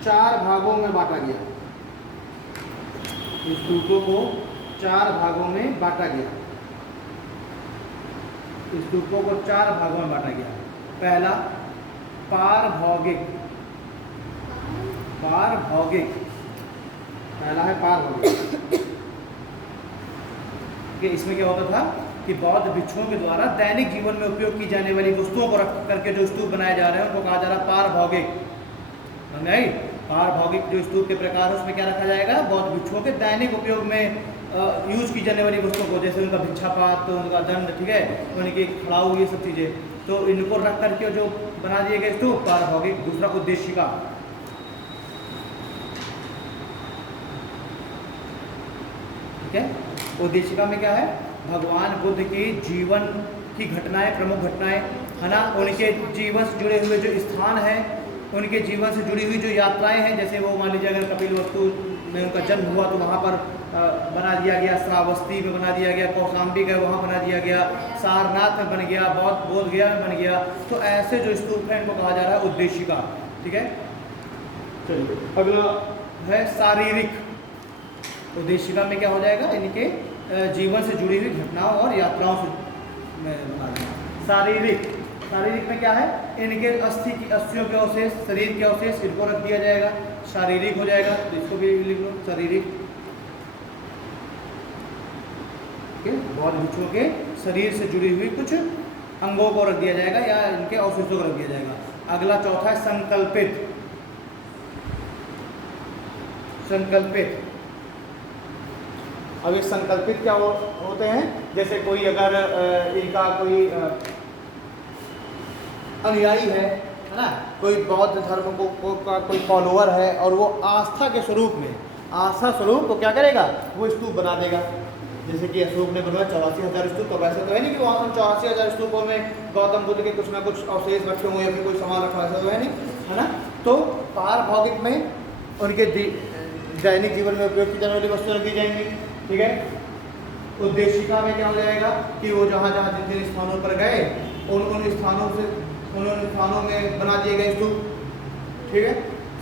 4 भागों में बांटा गया। स्तूपों को 4 भागों में बांटा गया। पहला पारभौगिक। पहला है पारभौगिक। इसमें क्या होता था कि बौद्ध भिक्षुओं के द्वारा दैनिक जीवन में उपयोग की जाने वाली वस्तुओं को रख करके जो स्तूप बनाए जा रहे हैं उनको कहा जा रहा है पारभौगिक। पारभौगिक जो स्तूप के प्रकार है उसमें क्या रखा जाएगा? बौद्ध भिक्षुओं के दैनिक उपयोग में यूज की जाने वाली वस्तुओं को, जैसे उनका भिक्षापात, उनका दंड, ठीक है, उनकी खड़ाऊ, ये सब चीज़ें, तो इनको रख करके जो बना दिए गए स्तूप पारभौगिक। दूसरा उद्देशिका। ठीक है, उद्देशिका में क्या है? भगवान बुद्ध के जीवन की घटनाएं, प्रमुख घटनाएं, है ना, उनके जीवन से जुड़े हुए जो स्थान हैं, उनके जीवन से जुड़ी हुई जो यात्राएं हैं, जैसे वो मान लीजिए अगर कपिलवस्तु में उनका जन्म हुआ तो वहाँ पर बना दिया गया, श्रावस्ती में बना दिया गया, कौशाम्बी का वहाँ बना दिया गया, सारनाथ में बन गया, बोध गया में बन गया। तो ऐसे जो स्तूप हैं इनको कहा जा रहा है उद्देशिका। ठीक है, चलिए अगला है शारीरिक। उद्देशिका में क्या हो जाएगा? इनके जीवन से जुड़ी हुई घटनाओं और यात्राओं से बना देना। शारीरिक में क्या है? इनके अस्थियों के अवशेष, शरीर के अवशेष, इनको रख दिया जाएगा, शारीरिक हो जाएगा। तो इसको भी लिख लो, शारीरिक। बौद्ध भिक्षुओं के शरीर से जुड़ी हुई कुछ अंगों को रख दिया जाएगा या इनके अवशेषों को रख दिया जाएगा। अगला चौथा है संकल्पित। संकल्पित, अब ये संकल्पित क्या होते हैं, जैसे कोई अगर इनका कोई अनुयायी है ना, कोई बौद्ध धर्म का कोई फॉलोअर है और वो आस्था के स्वरूप में, आस्था स्वरूप को क्या करेगा, वो स्तूप बना देगा। जैसे कि अशोक ने बनवाया 84,000 स्तूप, तो वैसे तो है नहीं कि वहाँ 84,000 स्तूपों में गौतम बुद्ध के कुछ ना कुछ अवशेष रखे हुए या फिर कोई सामान रखा, ऐसा तो है नहीं, है ना। तो पारभौतिक में उनके दैनिक जीवन में उपयोग की जाने वाली वस्तुएं रखी जाएंगी, ठीक है। उद्देशिका में क्या हो जाएगा कि वो जहाँ जहाँ जिन जिन स्थानों पर गए उन स्थानों में बना दिए गए स्तूप, ठीक है।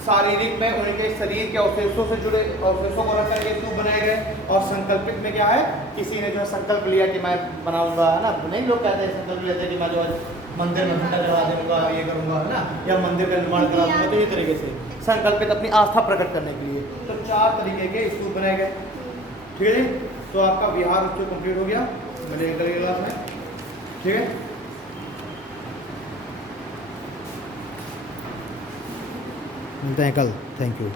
शारीरिक में उनके शरीर के अवशेषों से जुड़े अवशेषों को रख करके स्तूप बनाए गए। और संकल्पित में क्या है, किसी ने जो है संकल्प लिया कि मैं बनाऊंगा, है ना, नहीं लोग कहते हैं संकल्प लेते हैं कि मैं जो है मंदिर में घंटा जला दूंगा, ये करूंगा, है ना, या मंदिर का निर्माण करा दूंगा, तो ये तरीके से संकल्पित अपनी आस्था प्रकट करने के लिए। तो 4 तरीके के स्तूप बनाए गए, ठीक है जी। तो आपका बिहार उत्सव कंप्लीट हो गया, मिलेंगे कल की क्लास में, ठीक है। मिलते हैं कल, थैंक यू।